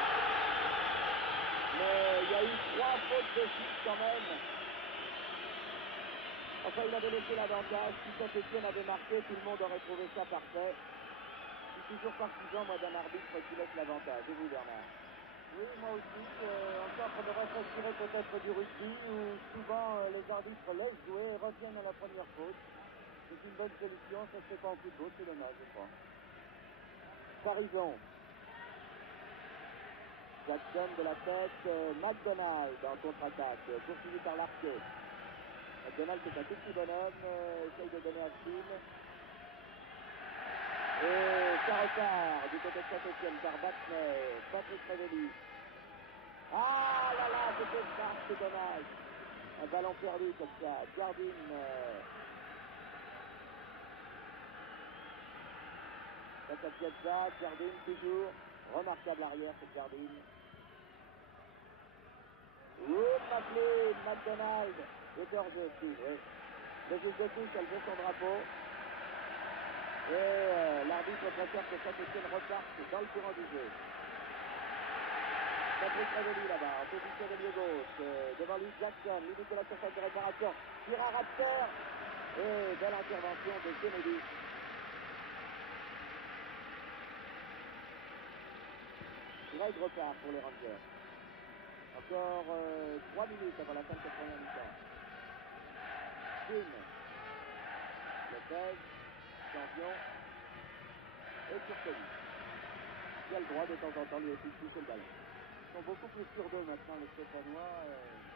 Mais il y a eu 3 fautes de suite quand même. Enfin, il avait laissé l'avantage. Si Saint-Étienne avait marqué, tout le monde aurait trouvé ça parfait. Je suis toujours partisan, moi, d'un arbitre qui laisse l'avantage. Et vous, Bernard? Oui, moi aussi. Encore, on devrait s'inspirer peut-être du rugby où souvent les arbitres laissent jouer et reviennent à la première faute. C'est une bonne solution. Ça se fait pas en football, c'est dommage, je crois. Parison. Jackson de la tête. McDonald en contre-attaque. Poursuivi par l'arquet. McDonald, c'est un tout petit bonhomme. Essaye de donner un film. Et ça repart du côté de Saint-Étienne par Bassenet. Patrick Ravelli. Ah là là, c'était ça, c'est dommage. Un ballon perdu comme ça. Jardine. Face à Piazza, Jardine toujours. Remarquable arrière cette Jardine. McLean, McDonald. Et hors-jeu aussi, oui. Le juge de touche a levé son drapeau. Et l'arbitre préfère que Saint-Étienne reparte dans le courant du jeu. Patrick Ravelli là-bas, en position de lieu gauche. Devant lui, Jackson, limite de la surface de réparation. Tire à Raptor. Et belle intervention de Kennedy. Greg repart pour les Rangers. Encore 3 minutes avant la fin de cette première mi-temps. Kim. Lopez. Champion. Et Turcotte. Qui a le droit de temps en temps lui aussi de toucher le ballon. Ils sont beaucoup plus sûrs d'eux maintenant, les Stéphanois.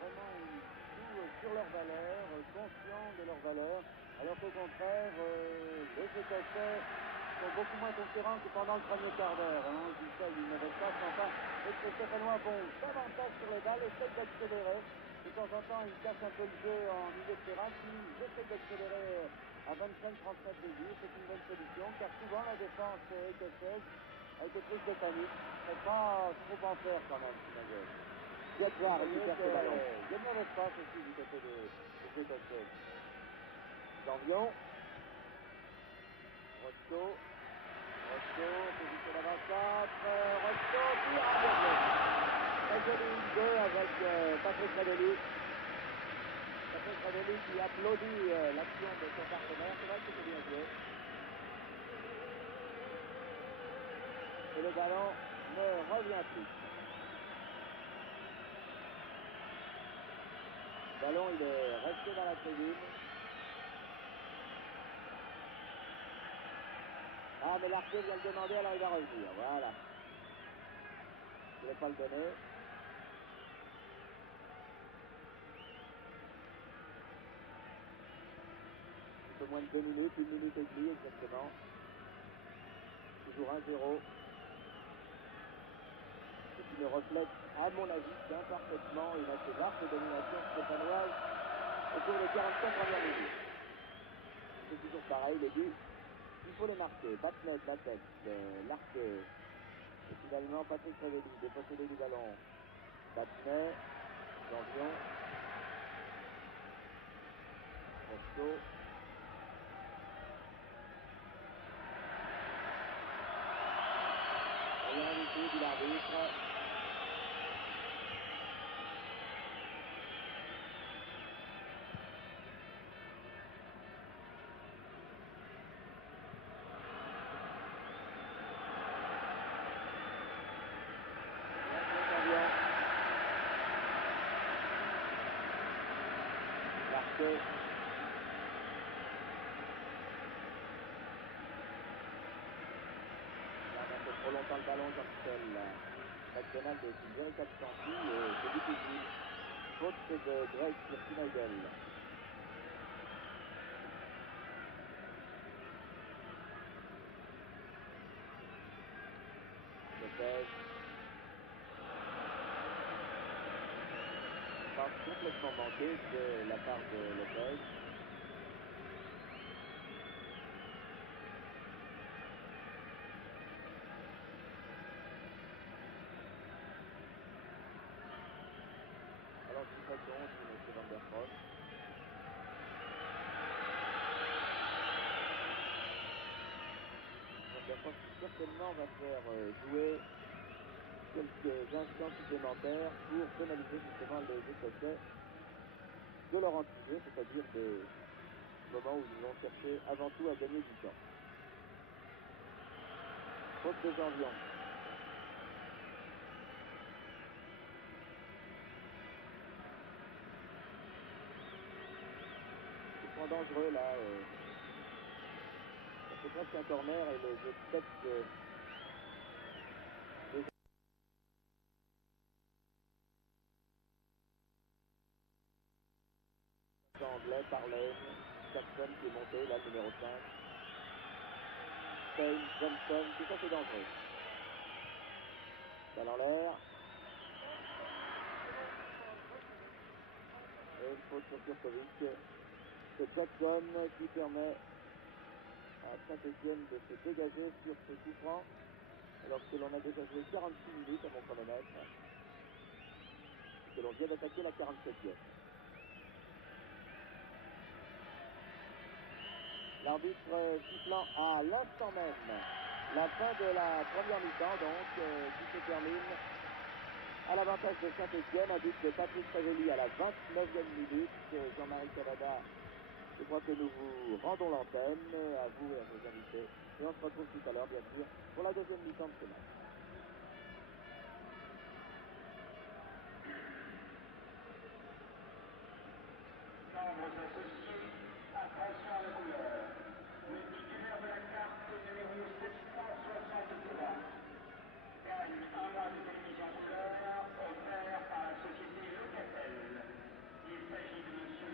Vraiment, ils jouent sur leur valeur, conscients de leur valeur, alors qu'au contraire, les Écossais sont beaucoup moins concurrents que pendant le premier quart d'heure. Hein. Ils ne restent pas sans pas. Et que les Stéphanois vont davantage sur les balles, essayent d'accélérer. De temps en temps, ils cassent un peu le jeu en milieu de terrain, puis ils essayent d'accélérer à 25-30 mètres de but. C'est une bonne solution, car souvent la défense écossaise a été prise de panique. Il ne faut pas trop en faire quand même, finalement. Piazza récupère ce ballon. Il y a bien l'espace aussi du côté des Écossais. Gambion. Roscoe, position d'avant-centre, Roscoe, tire à bien joué. Très joli idée avec Patrick Ravelli. Patrick Ravelli qui applaudit l'action de son partenaire. C'est vrai que c'était bien joué. Et le ballon ne revient plus. Le ballon, il est resté dans la tribune. Ah, mais l'arqué vient le demander, alors il va revenir. Voilà. Je ne vais pas le donner. Un peu moins de 2 minutes, 1 minute et demie exactement. Toujours 1-0. Ce qui me reflète, à mon avis, qu'imparfaitement une assez large domination stéphanoise au cours des 45 premières minutes. C'est toujours pareil, les buts, il faut les marquer. Batnet, Batex, Larquet, et finalement Patrick Ravelli, dépossédé du ballon. Batnet, Janvion, Roscoe. Rien du tout, dit l'arbitre. Larquet. Trop longtemps le ballon, Jean-Michel. McDonald est une véritable sentie et c'est difficile. Faute de Greg sur Schneidel. Lopez. Passe complètement manqué de la part de Lopez. Alors, c'est pas con, dit M. Van der Pros. Van der Pros certainement va faire jouer quelques instants supplémentaires pour pénaliser justement les Écossais de leur anti-jeu, c'est-à-dire des moments où ils vont chercher avant tout à gagner du temps. Faute de Janvion. Dangereux là. C'est presque un corner et le jeu de tête des Anglais par Lane, Jackson qui est monté, là le numéro 5. Kane, Johnson, tout ça c'est dangereux. Balle en l'air. Et une faute sur Kurkovic. C'est Jackson qui permet à Saint-Etienne de se dégager sur ce coup franc, alors que l'on a déjà joué 46 minutes à mon chronomètre, que l'on vient d'attaquer la 47e. L'arbitre sifflant à l'instant même la fin de la première mi-temps, donc, qui se termine à l'avantage de Saint-Etienne, un but de Patrick Ravelli à la 29e minute. Jean-Marie Cavada, je crois que nous vous rendons l'antenne, à vous et à vos invités. Et on se retrouve tout à l'heure, bien sûr, pour la deuxième mi-temps de ce match. Membres associés, attention à la couleur. Le titulaire de la carte numéro 763 gagne un mois de télévision couleur offert par la société Locatel. Il s'agit de M.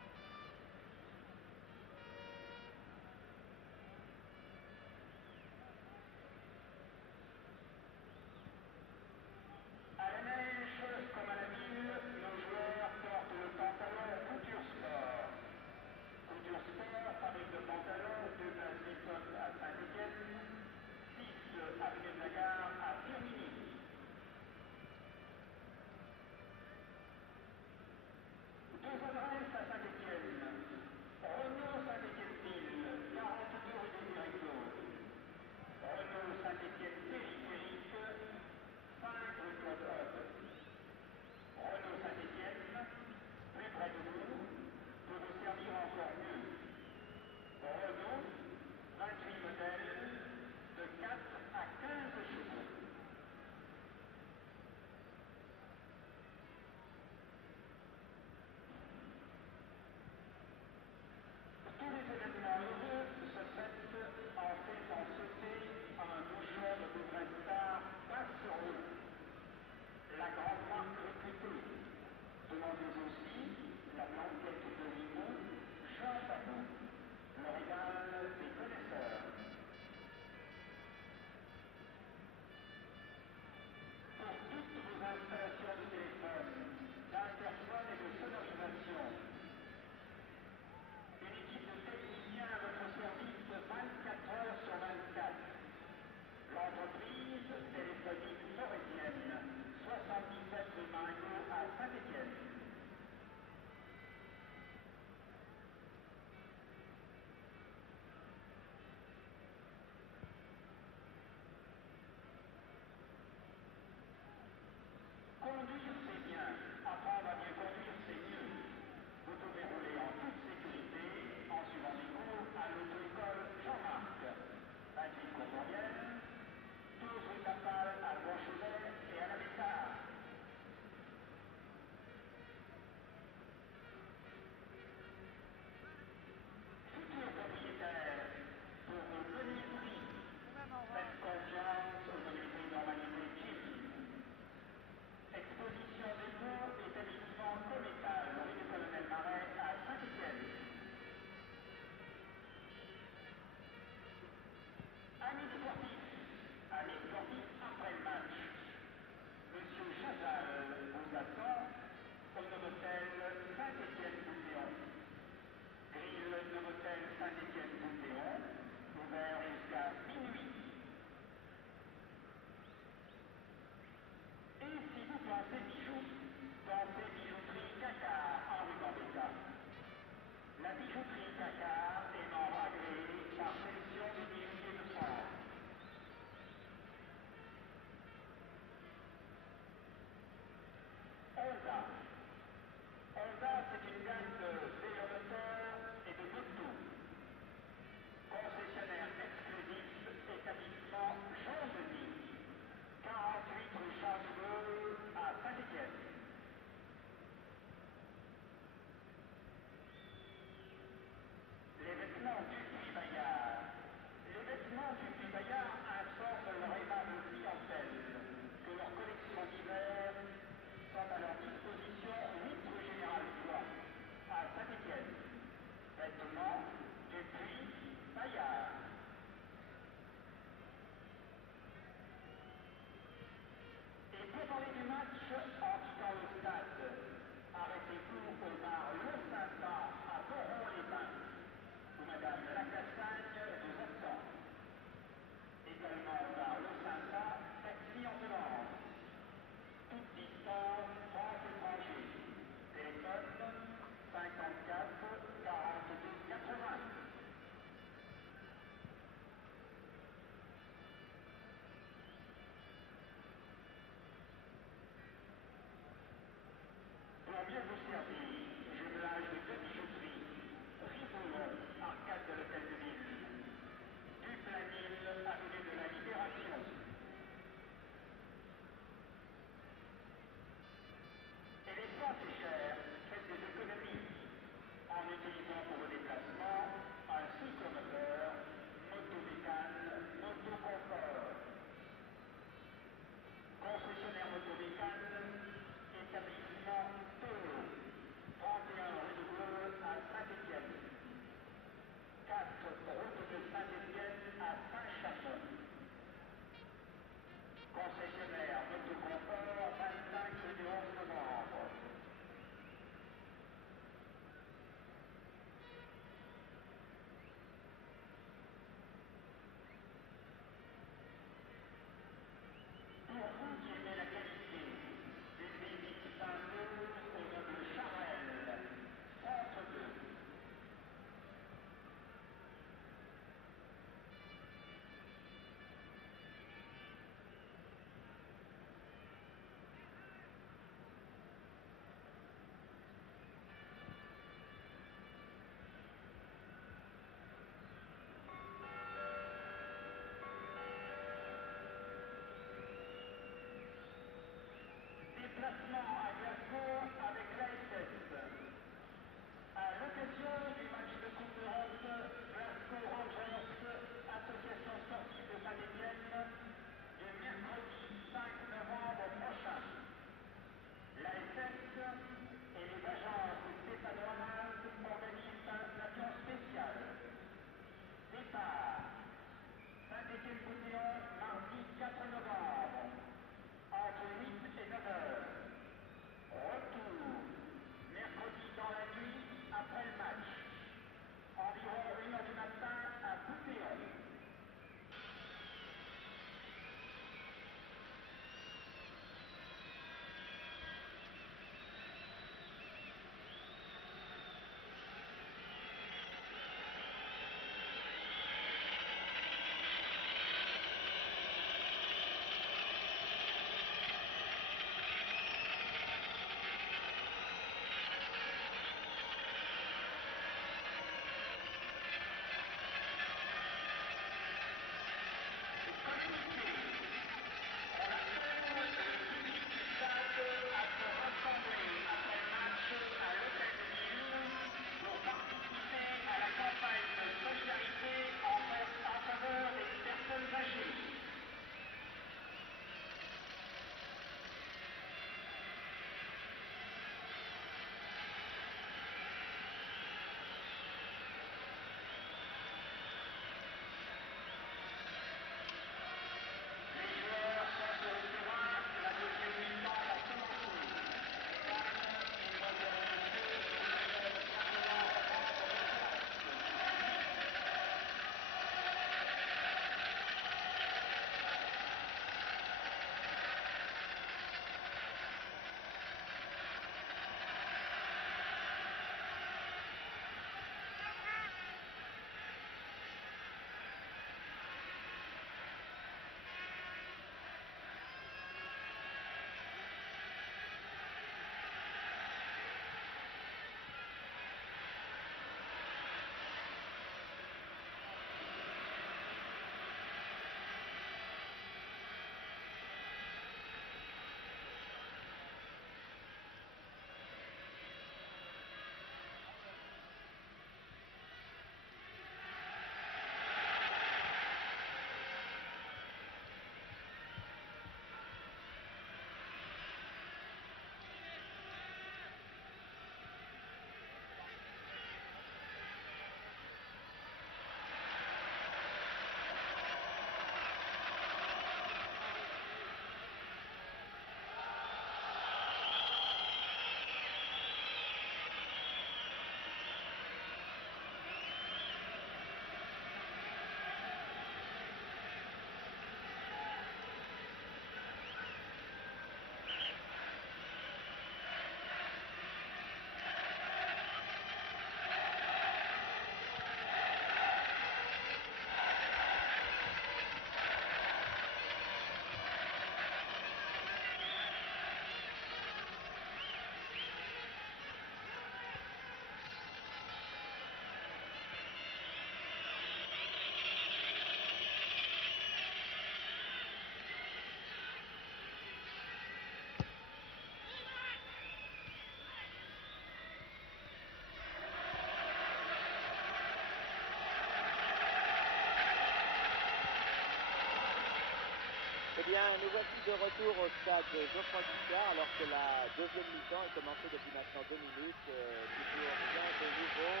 Eh bien, nous voici de retour au stade Geoffroy Guichard, alors que la deuxième mi-temps est commencée depuis maintenant 2 minutes. Toujours bien de nouveau,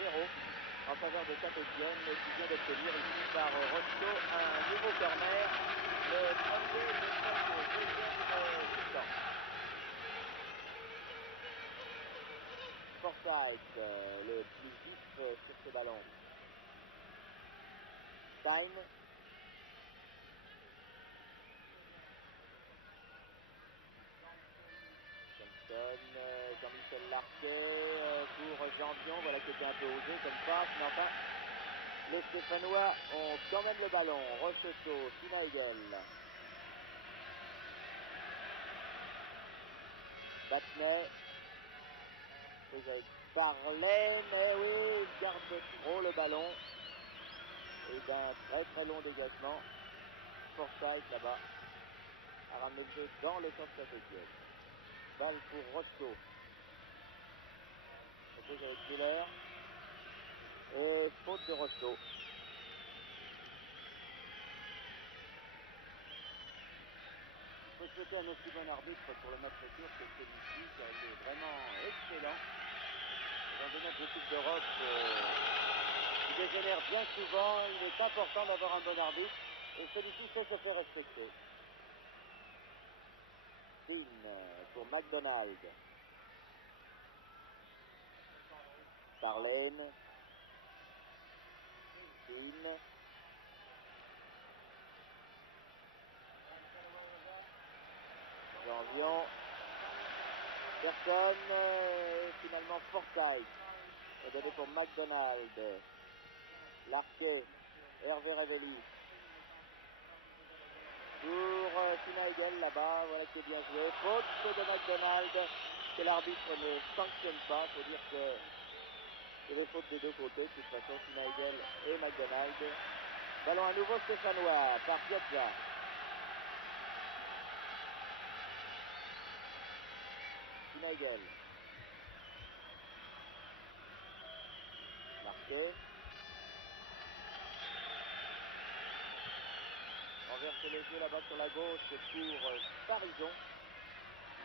1-0 en faveur de Saint-Étienne, qui vient d'obtenir ici par Roscoe un nouveau corner, le premier de cette deuxième mi-temps. Forsyth, le plus vif sur ce ballon. Stein. Jean-Michel Larquet pour Jean-Vion, voilà qui était un peu osé comme passe, mais enfin, les Stéphanois ont quand même le ballon. Rocheteau, Sinaïgel. Battenet. Parley, mais oui, il garde trop le ballon. Et d'un très très long dégagement, Forsyth là-bas a ramené le jeu dans le camp de Saint-Étienne. Balle pour Roscoe. Repose avec Muller. Et faute de Roscoe. Il faut souhaiter un aussi bon arbitre pour le match retour que celui-ci, car il est vraiment excellent. Dans de notre équipe d'Europe, il dégénère bien souvent. Il est important d'avoir un bon arbitre. Et celui-ci sait se faire respecter. Keane pour McDonald. Darlene. Keane. Jean-Vion. Personne. Finalement Forsyth. est donné pour McDonald. Larquet. Hervé Révelli. Pour Sinaïgel là-bas, voilà qui est bien joué. Faute de McDonald que l'arbitre ne sanctionne pas. Il faut dire que c'est des fautes des deux côtés. De toute façon, Sinaïgel et McDonald. Ballon à nouveau stéphanois par Piazza. Sinaïgel. Larquet. Renverse les yeux là-bas sur la gauche pour Farison,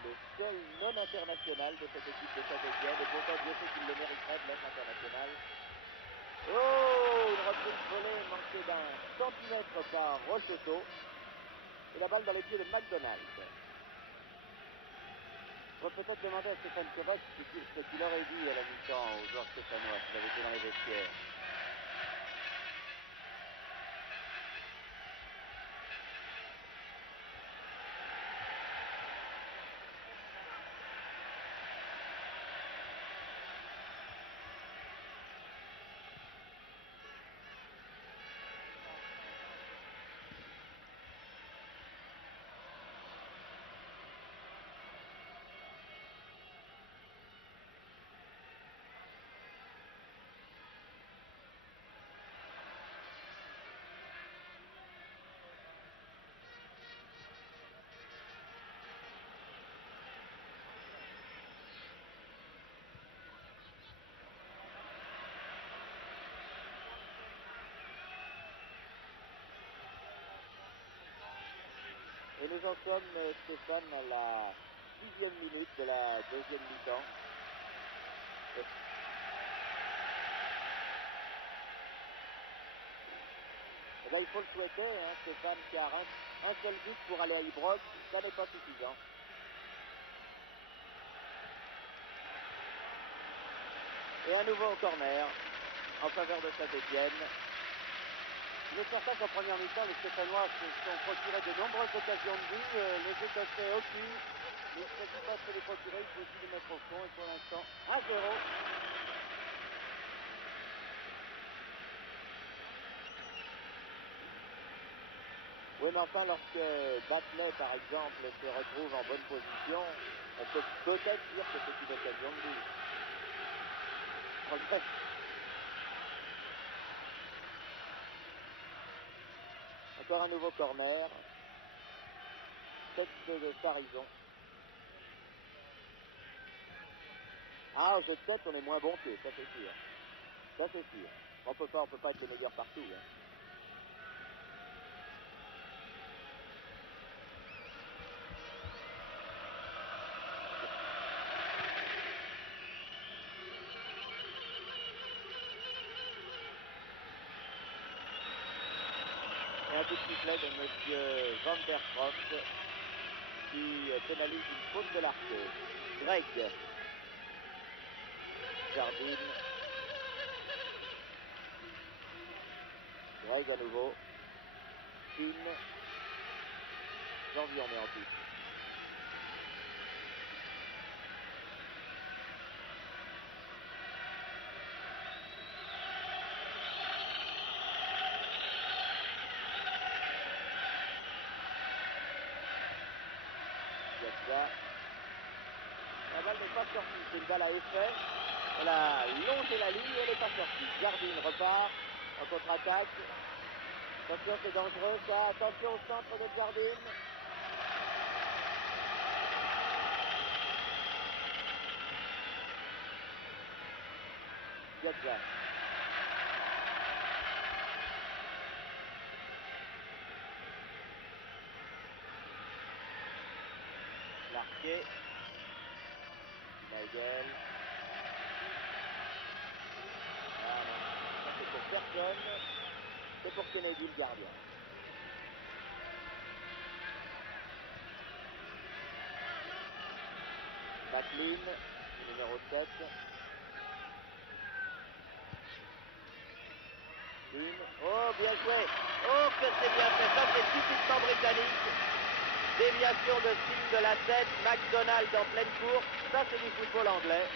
le seul non international de cette équipe de Saint-Étienne. Et pourtant, Dieu sait qu'il le mériterait de l'être international. Oh, une reprise volée manquée d'un centimètre par Rocheteau. Et la balle dans les pieds de McDonald. On va peut-être demander à Stéphane Kovac ce qu'il aurait dit à la mi-temps aux joueurs stéphanois s'il avait été dans les vestiaires. Et nous en sommes, Stéphane, à la 6e minute de la deuxième mi-temps. Et là, il faut le souhaiter, hein, Stéphane, car un seul but pour aller à Ibrox, ça n'est pas suffisant. Et à nouveau au corner, en faveur de Saint-Étienne. Il est certain qu'en première mi-temps, les Stéphanois se sont procurés de nombreuses occasions de but. Les Écossais aussi. Mais il ne s'agit pas de se les procurer, il faut aussi les mettre au fond. Et pour l'instant, 1-0. Oui, mais enfin, lorsque Battenet, par exemple, se retrouve en bonne position, on peut peut-être dire que c'est une occasion de but. Encore un nouveau corner. Tête de Farison. Ah, au jeu de tête, on est moins bon qu'eux, ça c'est sûr. Ça c'est sûr. On peut pas être les meilleurs partout. Hein. un coup de sifflet de M. Van der Croft qui pénalise une faute de l'arqué. Greg. Jardine. Greg à nouveau. Pin. Janvier, on est en touche. La balle n'est pas sortie, c'est une balle à effet. Elle a longé la ligne, elle n'est pas sortie. Jardine repart en contre-attaque. Attention, c'est dangereux ça. Attention au centre de Jardine. Piazza. Larqué. Nigel. Ah non, ça c'est pour personne. C'est pour Kennedy le gardien. McLean, numéro 7. Oh, bien joué. Oh, que c'est bien fait. Ça, c'est typiquement britannique. Déviation de signe de la tête. McDonald en pleine course. Ça, c'est du football anglais.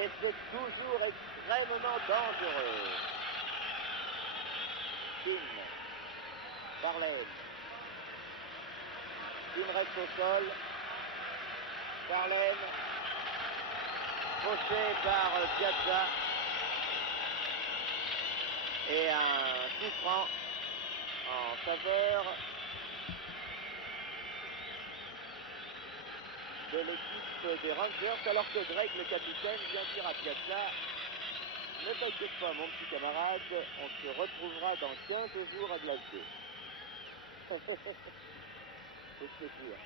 Et c'est toujours extrêmement dangereux. Kim. Parlaine. Kim reste au sol. Parlaine. Fauché par Piazza. Et un coup franc en faveur de l'équipe des Rangers, alors que Greg, le capitaine, vient dire à Piazza: ne t'inquiète pas, mon petit camarade, on se retrouvera dans 15 jours à Glasgow. C'est sûr.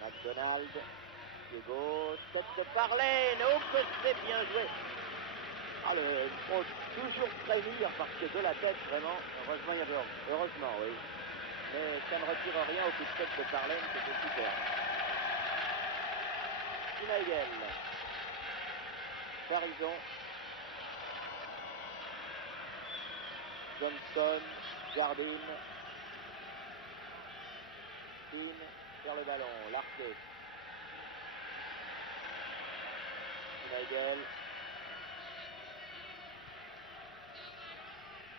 McDonald, pied gauche, tête de Parlaine, oh que c'est bien joué. Allez, il faut toujours prévenir parce que de la tête, vraiment, heureusement il y avait hors. Heureusement, oui. Mais ça ne retire rien au coup de tête de Parlaine, c'était super. Schneigel, Farison, Johnston, Jardine, Pin, vers le ballon, Larquet, Schneigel,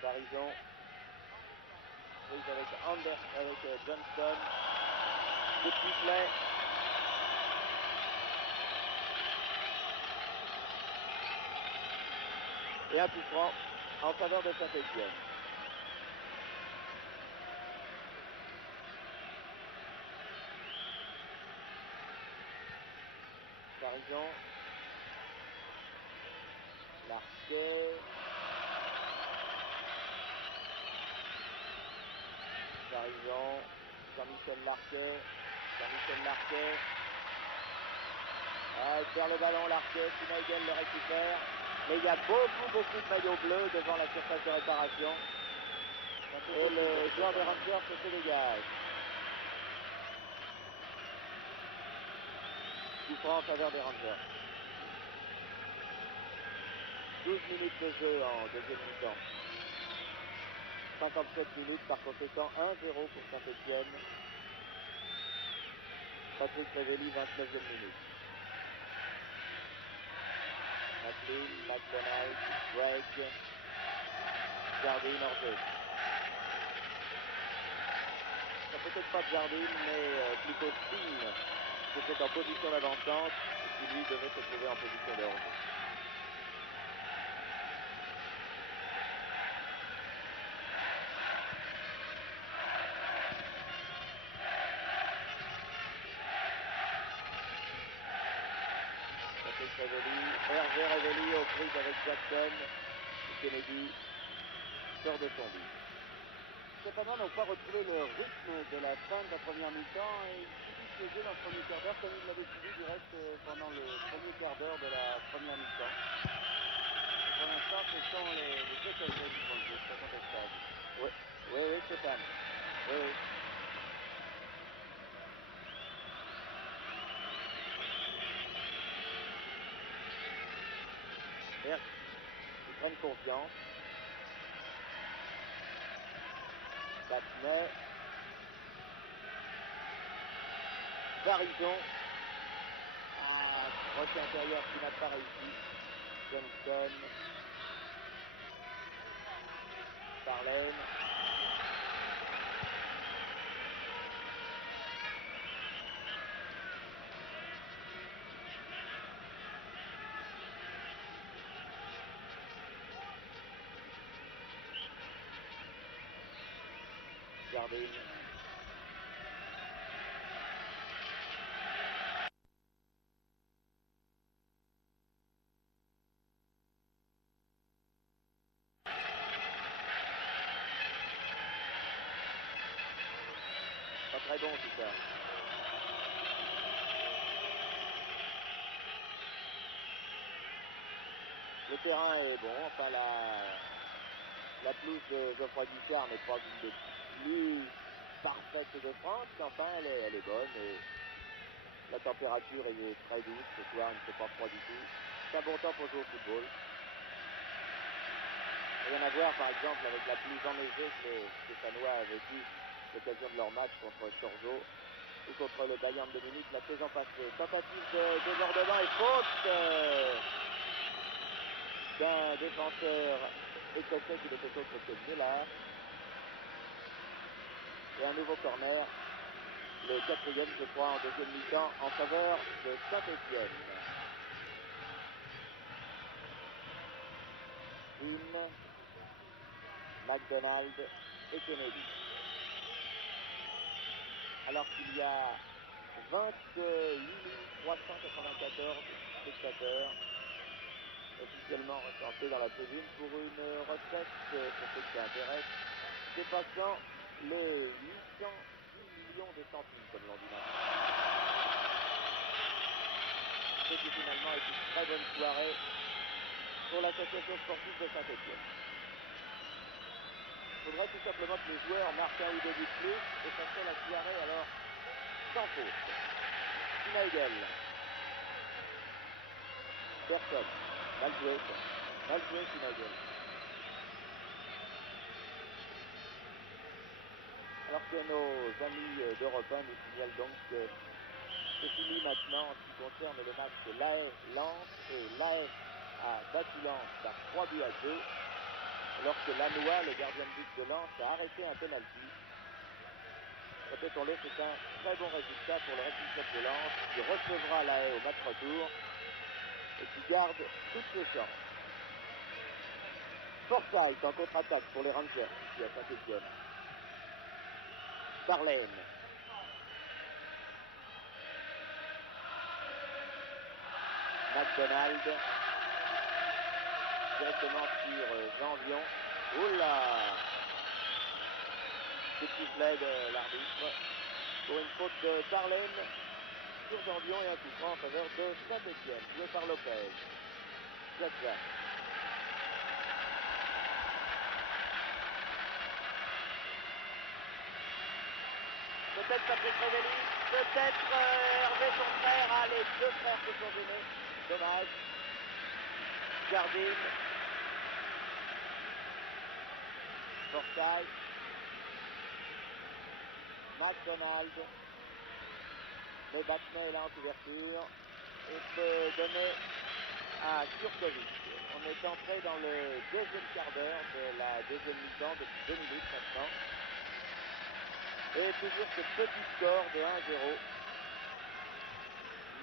Farison, prise avec Johnston, coup de sifflet. Et un coup franc en faveur de Saint-Étienne. Farison, Larquet, Farison, Jean-Michel Larquet, il perd le ballon, Larquet, Schneigel le récupère, mais il y a beaucoup de maillots bleus devant la surface de réparation, et le joueur des Rangers se dégage. Coup franc en faveur des Rangers. 12 minutes de jeu en deuxième mi-temps. 57 minutes, par conséquent 1-0 pour Saint-Étienne. Patrick Révelli, 29e minute. McLean, McDonald, Greg, Jardine hors jeu. Peut-être pas de Jardine, mais plutôt Spin, qui était en position d'avant-centre et qui lui devait se trouver en position de hors-jeu. Patrice Révelli. Hervé Révelli aux prises avec Jackson. Kennedy sort de son but. Cependant, n'ont pas retrouvé le rythme de la fin de la première mi-temps et ils subissent le jeu dans le premier quart d'heure comme ils l'avaient subi direct pendant le premier quart d'heure de la première mi-temps. Et pour l'instant, ce sont les Écossais qui font le jeu, c'est incontestable. Oui, oui, oui, Stéphane. Oui, oui. Merde, ils prennent confiance. Battenet. Varison. Ah, crochet intérieur qui n'a pas réussi. Johnson. Parlaine. Jardine. Pas très bon tout ça. Le terrain est bon, enfin la pelouse de Geoffroy Guichard n'est pas une des plus parfaites de France, mais enfin elle est bonne et la température est très douce ce soir, il ne fait pas froid du tout. C'est un bon temps pour jouer au football. Rien à voir par exemple avec la pelouse enneigée que les Stéphanois avaient eu l'occasion de leur match contre Sorzo ou contre le Bayern de Munich la saison passée. Tentative de débordement et faute d'un défenseur écossais qui n'était autre que Miller. Et un nouveau corner, le quatrième je crois en deuxième mi-temps en faveur de Saint-Étienne. Dean, McDonald et Kennedy. Alors qu'il y a 28 394 spectateurs officiellement recensés dans la tribune pour une recette, pour ceux que ça intéresse, dépassant les 810 millions de centimes, comme l'on dit maintenant. Ce qui finalement est une très bonne soirée pour l'association sportive de Saint-Étienne. Il faudrait tout simplement que les joueurs marquent un ou deux buts de plus et ça fait la soirée alors sans faute. Schneidel. Personne. Mal joué, quoi. Mal joué, Schneidel. Alors que nos amis d'Europe 1 nous signalent donc que c'est fini maintenant en ce qui concerne le match l'AE-Lens et l'AE a battu Lens par 3 buts à 2 alors que Lannoy, le gardien de but de Lens, a arrêté un penalty. Répétons-le, c'est un très bon résultat pour le Racing Club de Lens qui recevra l'AE au match retour et qui garde toutes ses chances. Forsyth en contre-attaque pour les Rangers ici à Saint-Étienne. Darlene. McDonald. Directement sur Janvion. Oula! Petit sifflet de l'arbitre pour une faute de Darlene sur Janvion et un coup franc en faveur de Saint-Étienne, joué par Lopez. Jackson. Peut-être Patrice Révelli, peut-être Hervé son frère. Ah, les deux frères se sont gênés. Dommage. Jardine. Forsyth. McDonald. Mais Battenet est là en couverture et peut donner à Kurkovic. On est entré dans le deuxième quart d'heure de la deuxième mi-temps depuis 2 minutes maintenant. Et toujours ce petit score de 1-0,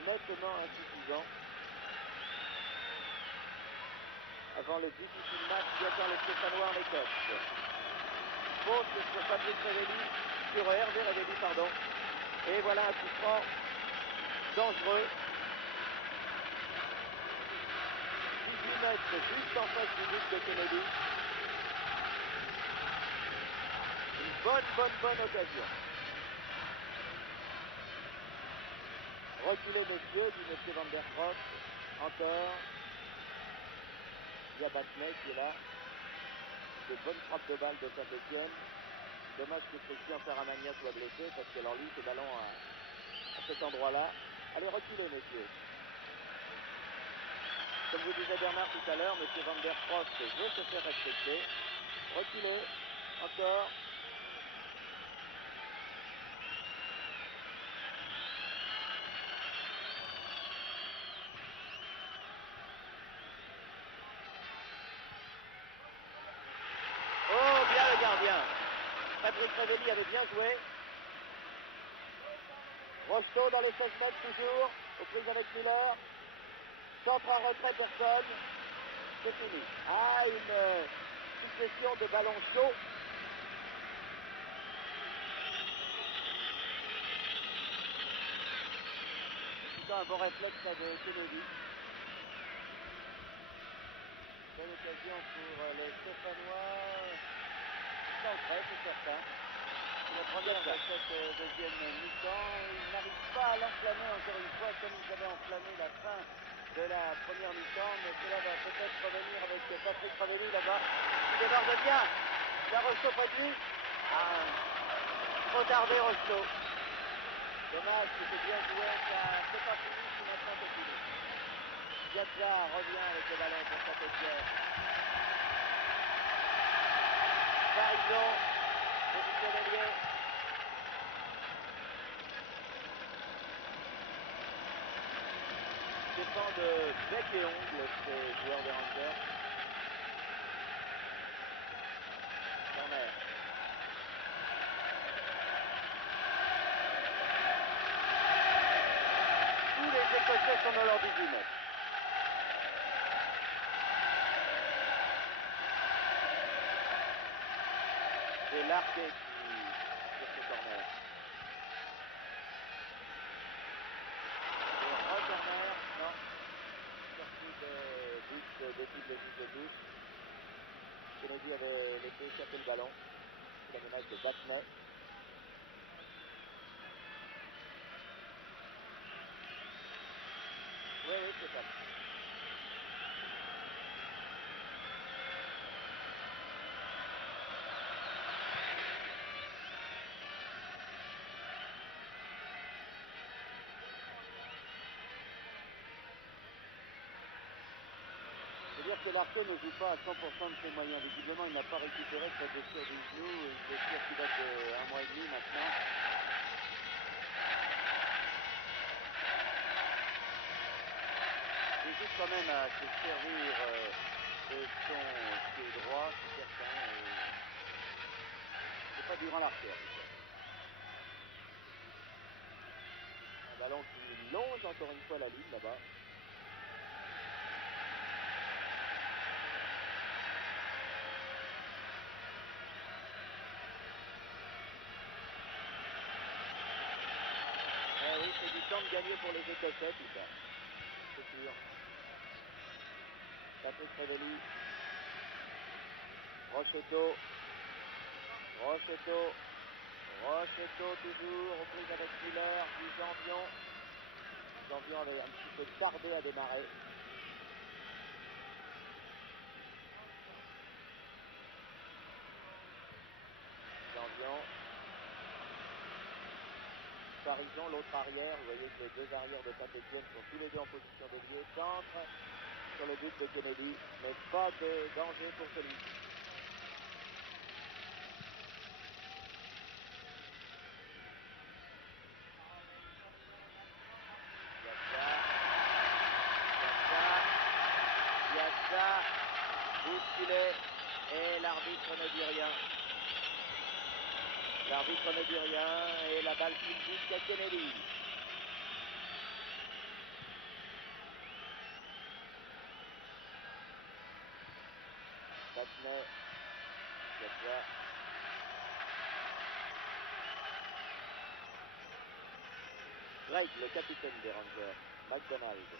nettement insuffisant. Avant le difficile match qui attend les Stéphanois en Écosse. Faute sur Patrice Révelli, sur Hervé Révelli, pardon. Et voilà un coup franc dangereux mètres, juste en face du but de Kennedy. Une bonne occasion. Reculez, messieurs, dit monsieur Van der Croft. Encore. Il y a Battenay qui est là. De bonnes frappes de balle de Saint-Etienne. Dommage que Christian Saramagna soit blessé parce qu'elle enlise ce ballon à cet endroit-là. Allez, reculez, messieurs. Comme vous disait Bernard tout à l'heure, monsieur Van der Croft veut se faire respecter. Reculez. Encore. Oh, bien le gardien. Patrick Révelli avait bien joué. Rocheteau dans les 16 mètres toujours, aux prises avec Miller. Centre en retrait, personne. C'est fini. Ah, une succession de ballons chauds. C'est un bon réflexe là, de Kennedy. Belle occasion pour les Stéphanois. Centré, c'est certain. C'est la première de cette deuxième mi-temps. Ils n'arrivent pas à l'enflammer encore une fois comme ils avaient enflammé la fin de la première mi-temps, mais cela va peut-être revenir avec Patrick Ravelli là-bas. Il déborde bien. La Rocheteau produit. Ah, trop tardé Rocheteau. Dommage, c'était bien joué, ça c'est pas fini, si maintenant c'est fini. Piazza revient avec le ballon pour Saint-Etienne. Farison, position d'ailier. Défend de bec et ongle ces joueurs des Rangers. Corner. Tous les Écossais sont dans leur 18 mètres. C'est Larquet qui tire ce corner. Corner, non. Sortie de but d'équipe de touche de touche. Kennedy avait laissé échapper le ballon. C'est la menace de Battenay. Oui, c'est ça. C'est-à-dire que Larquet ne joue pas à 100% de ses moyens. Visiblement, il n'a pas récupéré sa blessure du genou, une blessure qui date de 1 mois et demi maintenant. Il hésite quand même à se servir de son pied droit, c'est certain. C'est pas durant l'artère. Un ballon qui longe encore une fois la ligne là-bas. Eh oui, c'est du temps de gagner pour les Écossais tout ça. C'est sûr. Patrick Révelli. Rocheteau. Rocheteau toujours, aux prises avec Miller, puis Janvion. Janvion avait un petit peu tardé à démarrer. Janvion. Farison, l'autre arrière. Vous voyez que les deux arrières de Saint-Etienne sont tous les deux en position d'ailier. Centre sur le but de Kennedy, mais pas de danger pour celui-ci. Piazza, bousculé, et l'arbitre ne dit rien. L'arbitre ne dit rien et la balle file jusqu'à Kennedy. Battenay, Piazza. Greg, le capitaine des Rangers, McDonald.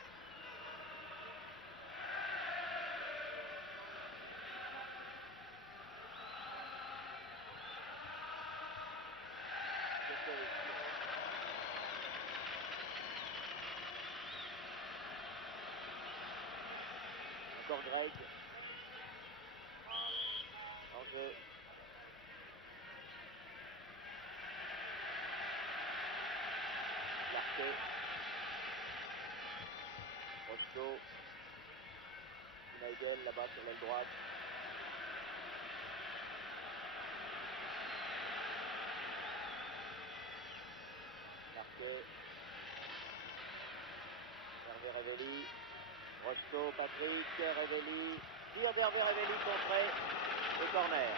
pour Greg. En jeu. Larquet. Rosto. Schneidel là-bas sur l'aile droite. Larquet. Hervé Révelli. Rosto, Patrick, Révelli. Tir d'Hervé Révelli contré. Et corner.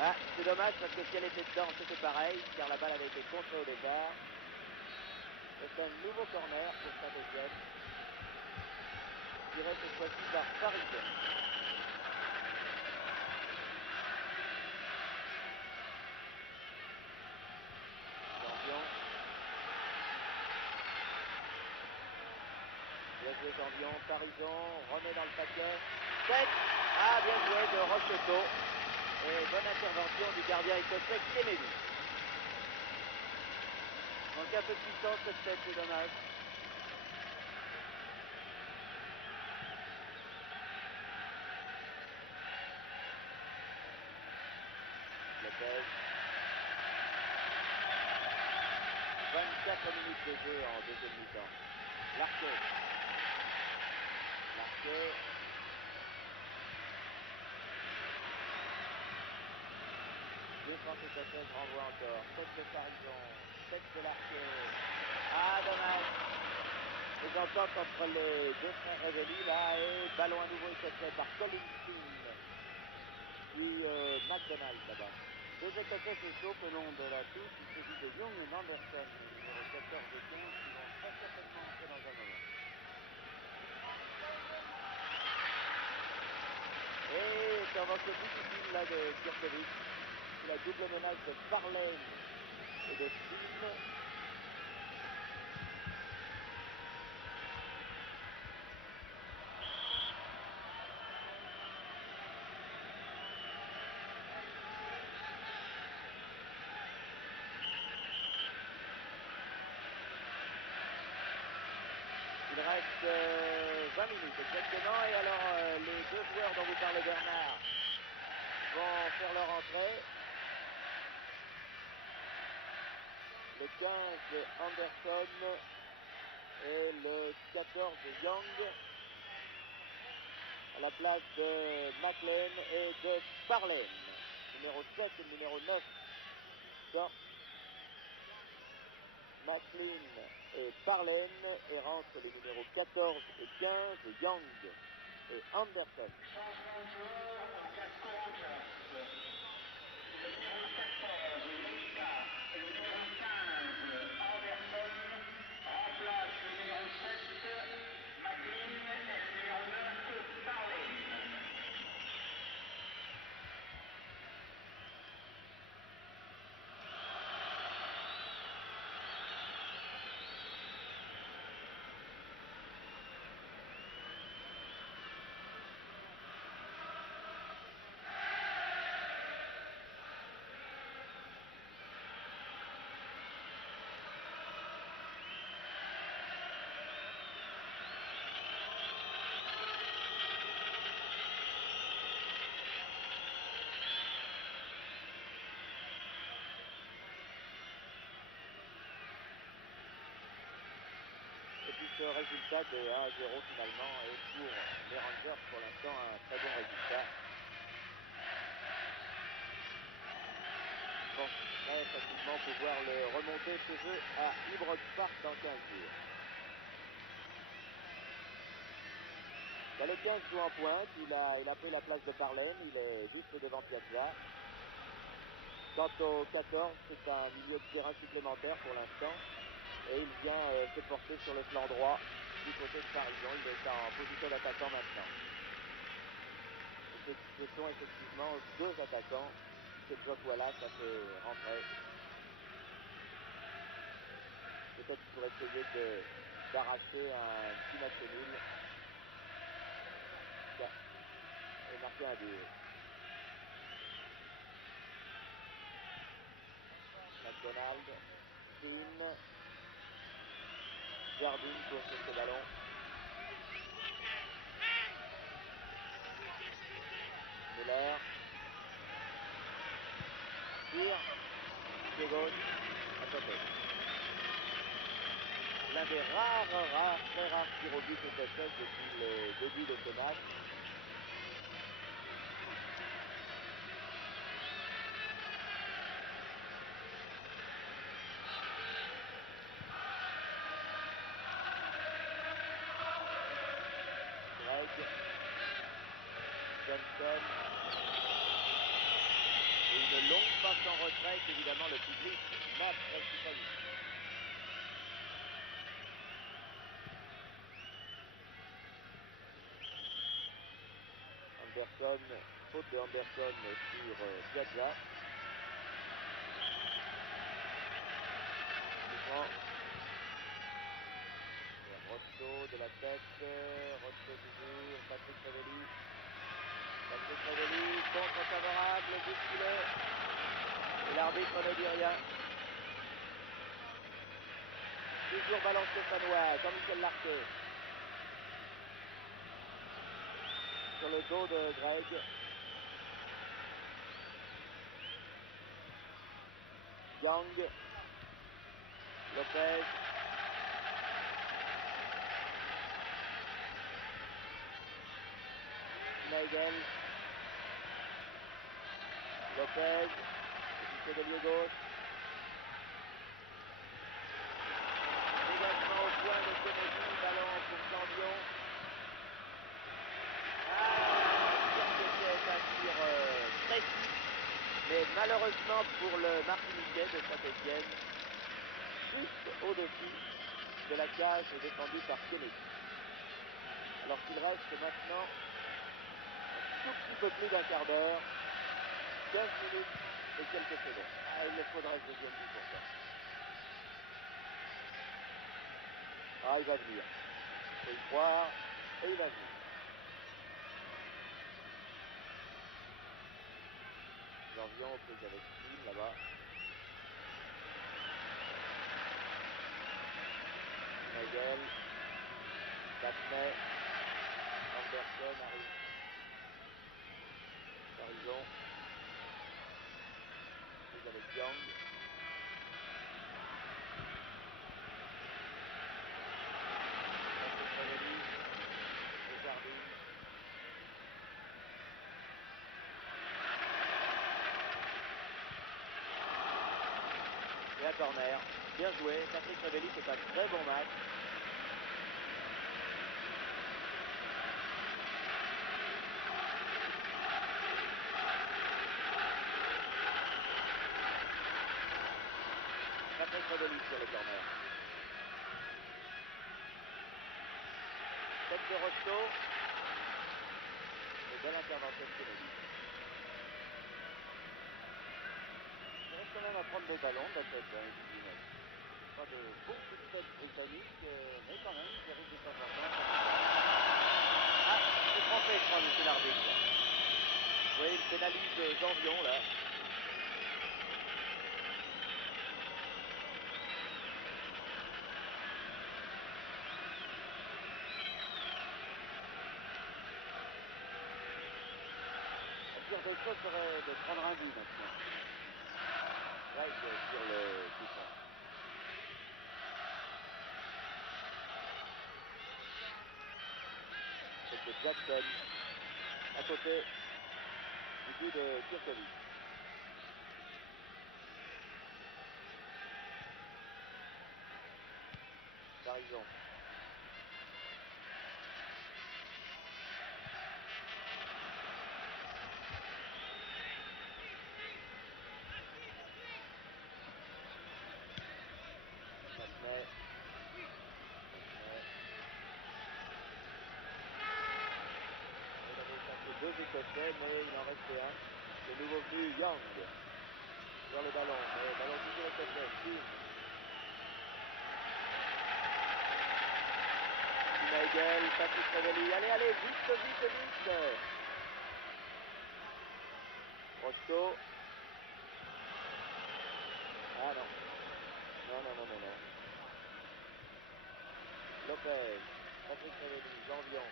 Ah, c'est dommage parce que si elle était dedans, c'était pareil, car la balle avait été contrée au départ. C'est un nouveau corner pour Saint-Etienne. Tiré cette fois-ci par Parisien. Janvion. Bien joué Janvion. Parison remet dans le paquet. Tête. Ah, bien joué de Rocheteau. Et bonne intervention du gardien écossais Kennedy. Manque un peu de puissance cette tête, c'est dommage. Lopez. 24 minutes de jeu en deuxième mi-temps. Larquet. Larquet. Défense écossaise renvoie encore. Tête de Parison. Tête de Larquet. Ah, dommage. Les ententes entre les deux frères Révelli là, et ballon à nouveau écossais par Colin Keane. Puis McDonald là-bas. Deux écossais se chauffent au long de la touche. Il s'agit de Young et Anderson, numéro 14 et 15, qui vont très certainement entrer dans un moment. Et intervention difficile là de Kirkovic. La double menace de Farlane et de Flynn. Il reste 20 minutes exactement. Et alors les deux joueurs dont vous parlez, Bernard, vont faire leur entrée. Le 15 Anderson et le 14 Young à la place de McLean et de Parlane. Numéro 7 et numéro 9 sortent. McLean et Parlane, et rentrent les numéros 14 et 15, Young et Anderson. Changement de joueur au casque orange. Le numéro 14, Leica, et le numéro 15, Anderson, remplace le numéro 7, McLean, et le numéro 9, Parlane. Et puis ce résultat de 1-0 finalement est pour les Rangers pour l'instant un très bon résultat. Ils vont très facilement pouvoir le remonter chez eux à Ibrox Park dans 15 jours. Là, le 15 joue en pointe, il a pris la place de Parlane, il est juste devant Piazza. Quant au 14, c'est un milieu de terrain supplémentaire pour l'instant. Et il vient se porter sur le flanc droit du côté de Parison. Il est en position d'attaquant maintenant. Et ce sont effectivement deux attaquants que Jock Wallace a fait rentrer. Peut-être pour essayer d'arracher un petit match nul. Et marquer un but. McDonald, Keane, Jardine court sur ce ballon. Kessler. Tire. Pied gauche. À côté. L'un des très rares tirs au but écossais depuis le début de ce match. Greg. Johnson. Et une longue passe en retrait qu'évidemment le public n'apprécie pas. Anderson, faute de Anderson sur Piazza. Rosto de la tête, Rosto toujours, Patrick Révelli. Patrick Révelli, contre favorable, bousculé. Et l'arbitre ne dit rien. Toujours ballon stéphanois, Jean-Michel Larquet. Sur le dos de Greg. Young. Lopez. Nagel. Lopez. Petit de lieu gauche. Dégagement au point de Kennedy. Ballon pour Cambion. C'est un tir précis. Mais malheureusement pour le Martiniquais de Saint-Étienne, juste au-dessus de la cage défendue par Kennedy. Alors qu'il reste maintenant un tout petit peu plus d'un quart d'heure, 15 minutes et quelques secondes. Ah, il faudrait le deuxième but pour ça. Ah, il va venir. Il faut y croire et il va venir. Janvion prise avec Kim là-bas. Nagel, Daphné, Anderson arrive. Garrison. Prise avec Young. Patrick Révelli. Desjardins. Et un corner. Bien joué. Patrick Révelli fait un très bon match. Patrick Révelli sur le corner. Tête de Rosto. Et belle intervention de Kennedy. Il reste quand même à prendre des ballons de la tête dans les 18 mètres. Pas de beaux coups de tête britanniques, mais quand même, ils arrivent de temps en temps. Ah, il s'est trompé, je crois, monsieur l'arbitre. Oui, il pénalise Janvion, là. La pire des choses serait de prendre un but maintenant. Greg sur le coup franc. C'est Jackson. À côté du but de Kirkovic. Garrison. Daphné. Il avait échappé deux Écossais, mais il en restait un. Le nouveau venu Young. Vers le ballon, mais ballon toujours écossais. Kim. Nagel, Patrick Révelli. Allez, allez, vite. Rosto. Ah non. Non. Lopez. Patrick Révelli. Janvion.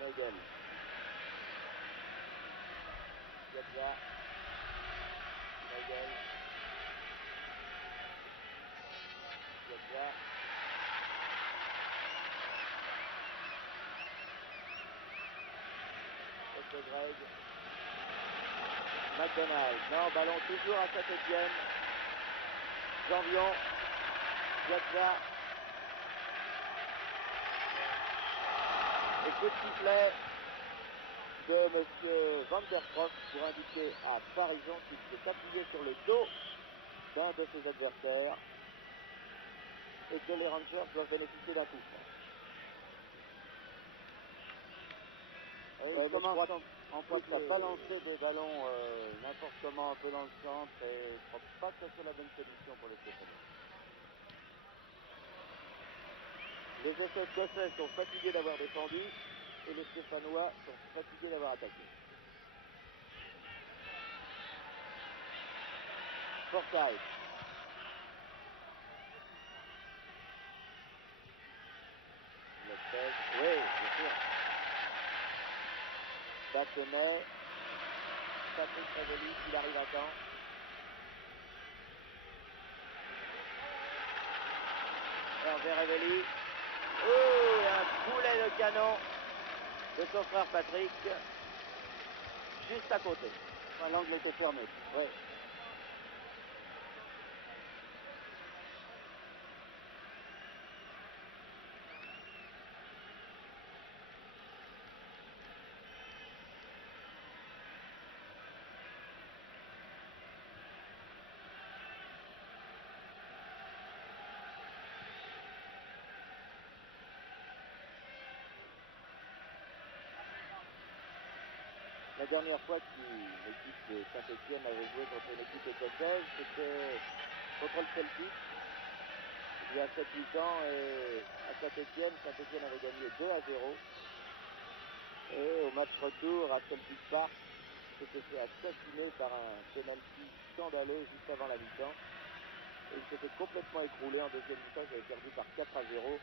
Nagel. Piazza. Nagel. Piazza. Greg. McDonald. Non, ballon toujours à Saint-Étienne. Janvion. Piazza. Et coup de sifflet de M. Van der Croft pour indiquer à Parisien qu'il s'est appuyé sur le dos d'un de ses adversaires et que les Rangers doivent bénéficier d'un coup franc. Il commence en plus à balancer des ballons n'importe comment un peu dans le centre et je ne crois pas que ce soit la bonne solution pour les Stéphanois. Les Écossais sont fatigués d'avoir défendu et les Stéphanois sont fatigués d'avoir attaqué. Forsyth. Lopez. Oui, bien sûr. Bâtonnet. Patrick Révéli, il arrive à temps. Hervé Révéli. Oh, un boulet de canon de son frère Patrick. Juste à côté. L'angle était fermé. Oui. La dernière fois qu'une équipe de Saint-Étienne avait joué contre une équipe écossaise, c'était contre le Celtic, il y a 7-8 ans, et à Saint-Étienne avait gagné 2-0. Et au match retour à Celtic Park, s'était fait assassiner par un penalty scandaleux juste avant la mi-temps. Et il s'était complètement écroulé en deuxième mi-temps, ils avaient perdu par 4-0,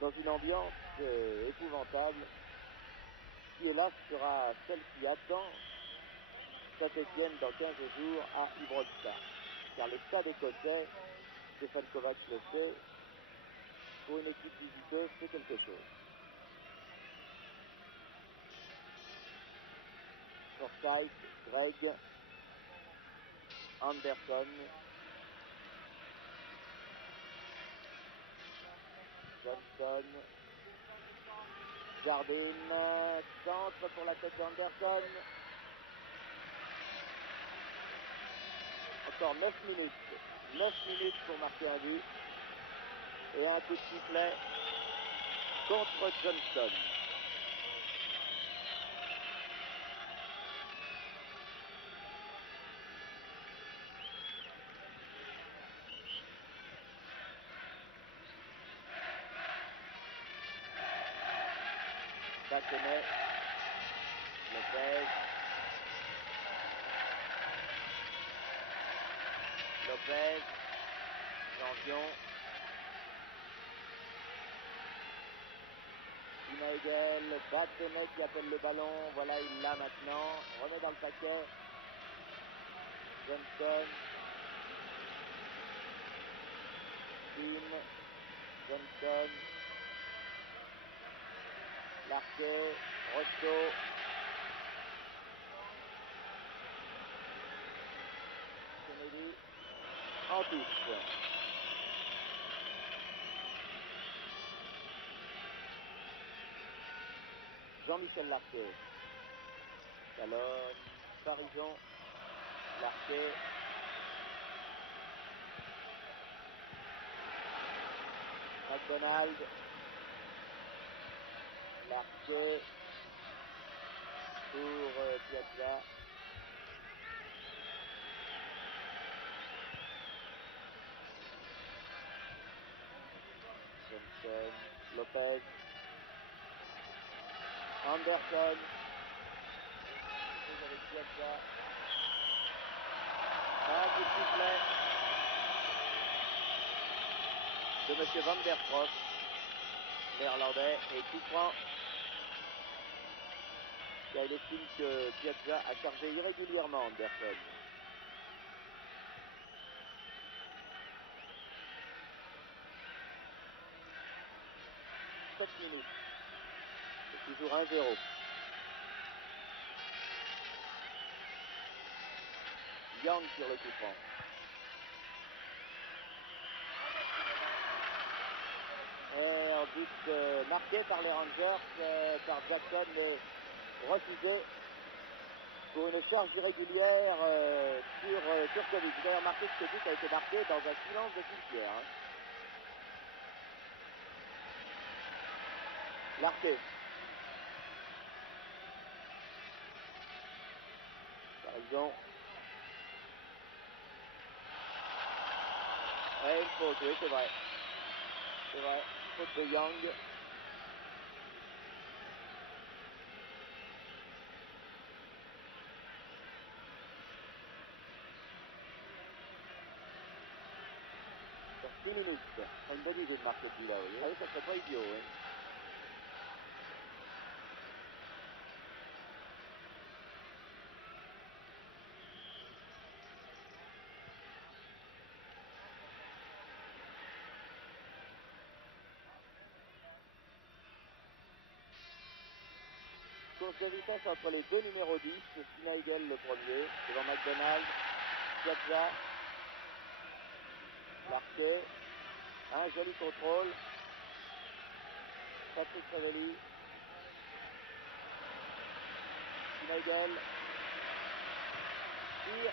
dans une ambiance épouvantable, qui hélas sera celle qui attend Saint-Étienne dans 15 jours à Gibraltar. Car les stades écossais, Stéphane Kovacs le sait, pour une équipe visiteuse, c'est quelque chose. Forsyth, Greg, Anderson, Johnson, Jardine, centre pour la tête d'Anderson. Encore 9 minutes. 9 minutes pour marquer un but. Et un coup de sifflet contre Johnston. Bâtonnet, Lopez, Janvion, Inaegel, Bâtonnet qui appelle le ballon, voilà il l'a maintenant, remet dans le paquet, Johnson, Tim, Johnson, Larquet, Rosto, Kennedy, en touche. Jean-Michel Larquet, Talon, Parisien, Larquet, McDonald, Larquet pour Piazza. Johnson, Lopez, Anderson, avec Piazza. Un coup de sifflet de M. Van der Croft, néerlandais, et coup franc Là, il estime que Piazza a chargé irrégulièrement Anderson. Minutes. C'est toujours 1-0. Young sur le coup franc. Et un but marqué par les Rangers, par Jackson, mais refusé pour une charge irrégulière sur Kurkovic. Vous avez remarqué que ce but a été marqué dans un silence de cimetière. Hein. Larquet. Garrison. Et une faute, oui, c'est vrai. C'est vrai, faute de Young. Sur 6 minutes. C'est une bonne idée de marquer plus là, vous voyez. Ah oui, ça serait pas idiot, oui. Course de vitesse entre les deux numéros 10, Schneidel le premier, devant McDonald, Piazza, Larquet, un joli contrôle, Patrick Revelli, Schneidel, tire,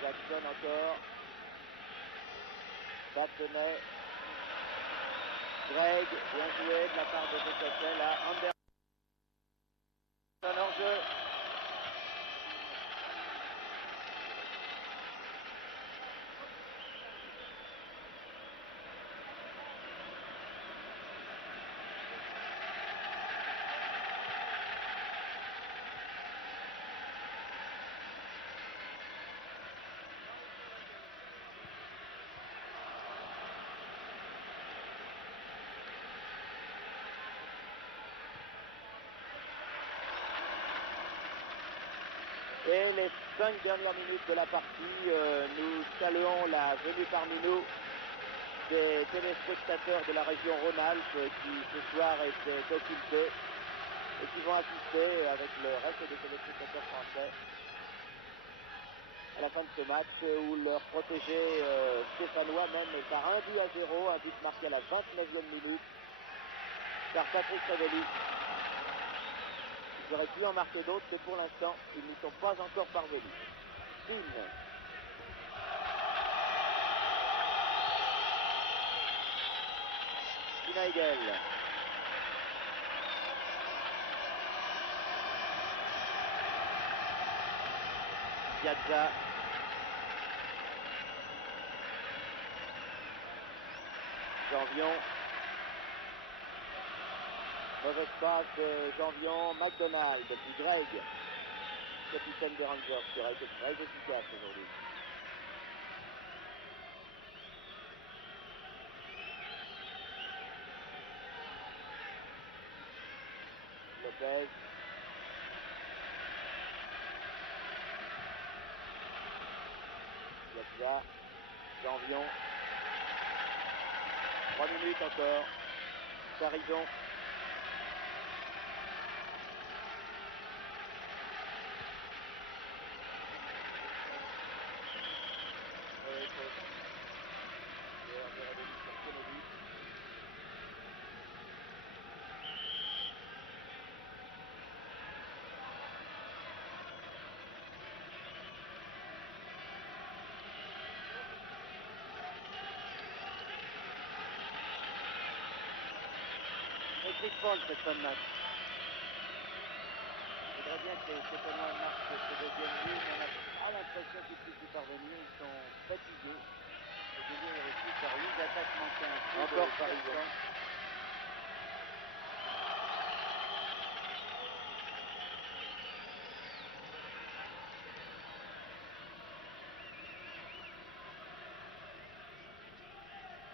Jackson encore, Baptenet, Greg, bien joué de la part de Newcastle à Anderson hors jeu. Et les 5 dernières minutes de la partie, nous saluons la venue parmi nous des téléspectateurs de la région Rhône-Alpes qui ce soir est occulté et qui vont assister avec le reste des téléspectateurs français à la fin de ce match où leur protégé stéphanois mène par 1-0, un but marqué à la 29e minute par Patrick Revelli. Ils auraient pu en marquer d'autres, mais pour l'instant, ils n'y sont pas encore parvenus. Spin. Schneidel. Piazza. Janvion. Mauvaise passe de Janvion, McDonald, puis Greg, capitaine des Rangers, qui aura été très efficace aujourd'hui. Lopez. Piazza. Janvion. 3 minutes encore. Carison. Crispon cette fin de match. Je voudrais bien que les Stéphanois marquent ce deuxième but, mais on n'a pas l'impression qu'ils puissent y parvenir. Ils sont fatigués. Le délire est reçu par 8 attaques manquées ainsi. Encore Parison.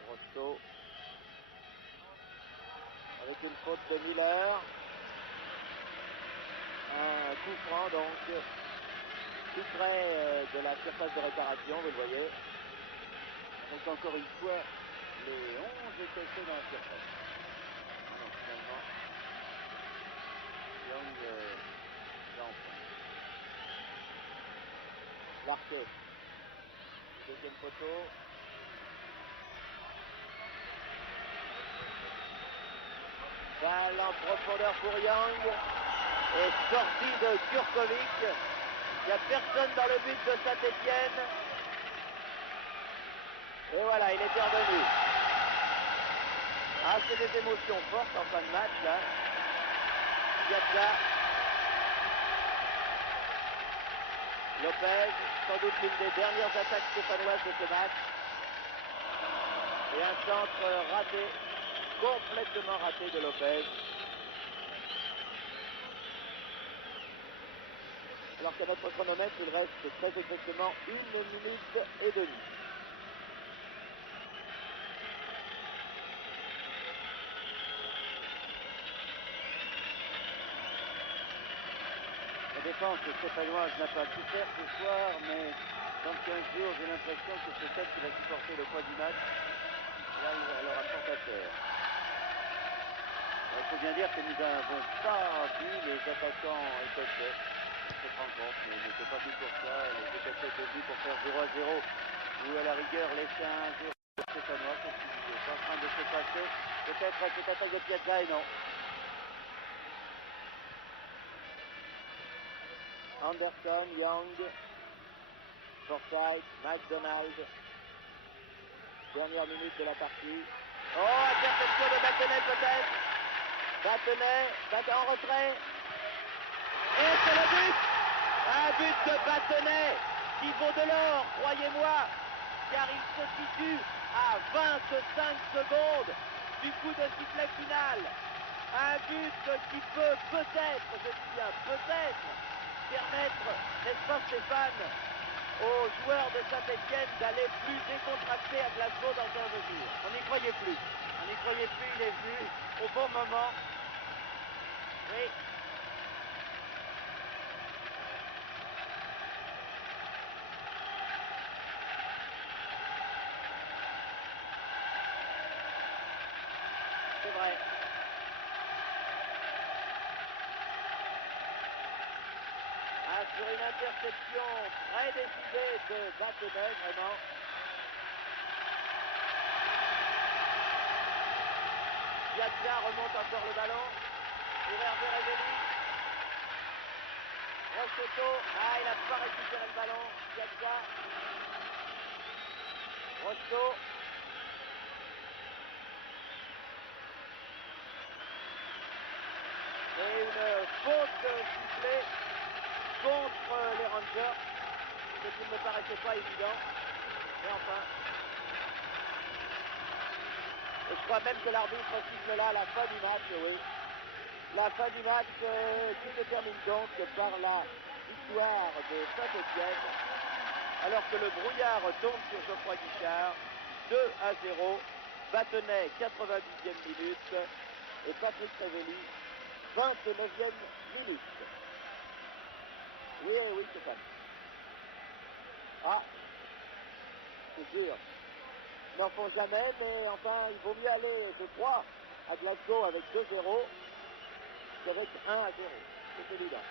Rosto. Avec une faute de Miller. coup franc, donc tout près de la surface de réparation, vous le voyez. Donc encore une fois, les 11 Écossais dans la surface. Ah non, finalement, Young va en prendre. Larquet, deuxième poteau. Balle en profondeur pour Young. Et sortie de Kurkovic. Il n'y a personne dans le but de Saint-Étienne. Et voilà, il était revenu. Ah, c'est des émotions fortes en fin de match, là. Piazza. Lopez, sans doute l'une des dernières attaques stéphanoises de ce match. Et un centre raté, complètement raté de Lopez. Alors qu'à notre chronomètre, il reste très exactement 1 minute et demie. La défense stéphanoise n'a pas souffert ce soir, mais dans 15 jours, j'ai l'impression que c'est elle qui va supporter le poids du match. Et là, elle aura fort à cœur. Il faut bien dire que nous n'avons pas vu les attaquants écossais dans cette rencontre, mais ils n'étaient pas venus pour ça. Les Écossais étaient venus pour faire 0-0 ou à la rigueur laisser un 0 aux Stéphanois. C'est ce qui est en train de se passer. Peut-être cette attaque de Piazza et non. Anderson, Young, Forsyth, McDonald. Dernière minute de la partie. Oh, interception de Battenet peut-être. Battenet en retrait. Et c'est le but. Un but de Battenet qui vaut de l'or, croyez-moi, car il se situe à 25 secondes du coup de sifflet final. Un but qui peut peut-être, je dis bien peut-être, permettre, n'est-ce pas Stéphane, aux joueurs de Saint-Étienne d'aller plus décontractés à Glasgow dans 15 jours. On n'y croyait plus. On n'y croyait plus, il est venu au bon moment. Oui. C'est vrai. Ah, sur une interception très décidée de Battenet, vraiment. Piazza remonte encore le ballon pour Hervé Révéli. Rossotto, il n'a pas récupéré le ballon. Piazza. Rosso. Et une faute sifflée contre les Rangers, ce qui ne me paraissait pas évident. Mais enfin. Et je crois même que l'arbitre siffle là la fin du match, oui. La fin du match qui se termine donc par la victoire de Saint-Étienne, alors que le brouillard tombe sur Geoffroy Guichard, 2-0, Battenet 90e minute et Patrick Révéli 29e minute. Oui, Stéphane. Ah, c'est dur. Ils n'en font jamais, mais enfin, il vaut mieux aller, je crois, à Glasgow avec 2-0 qu'avec 1-0. C'est évident.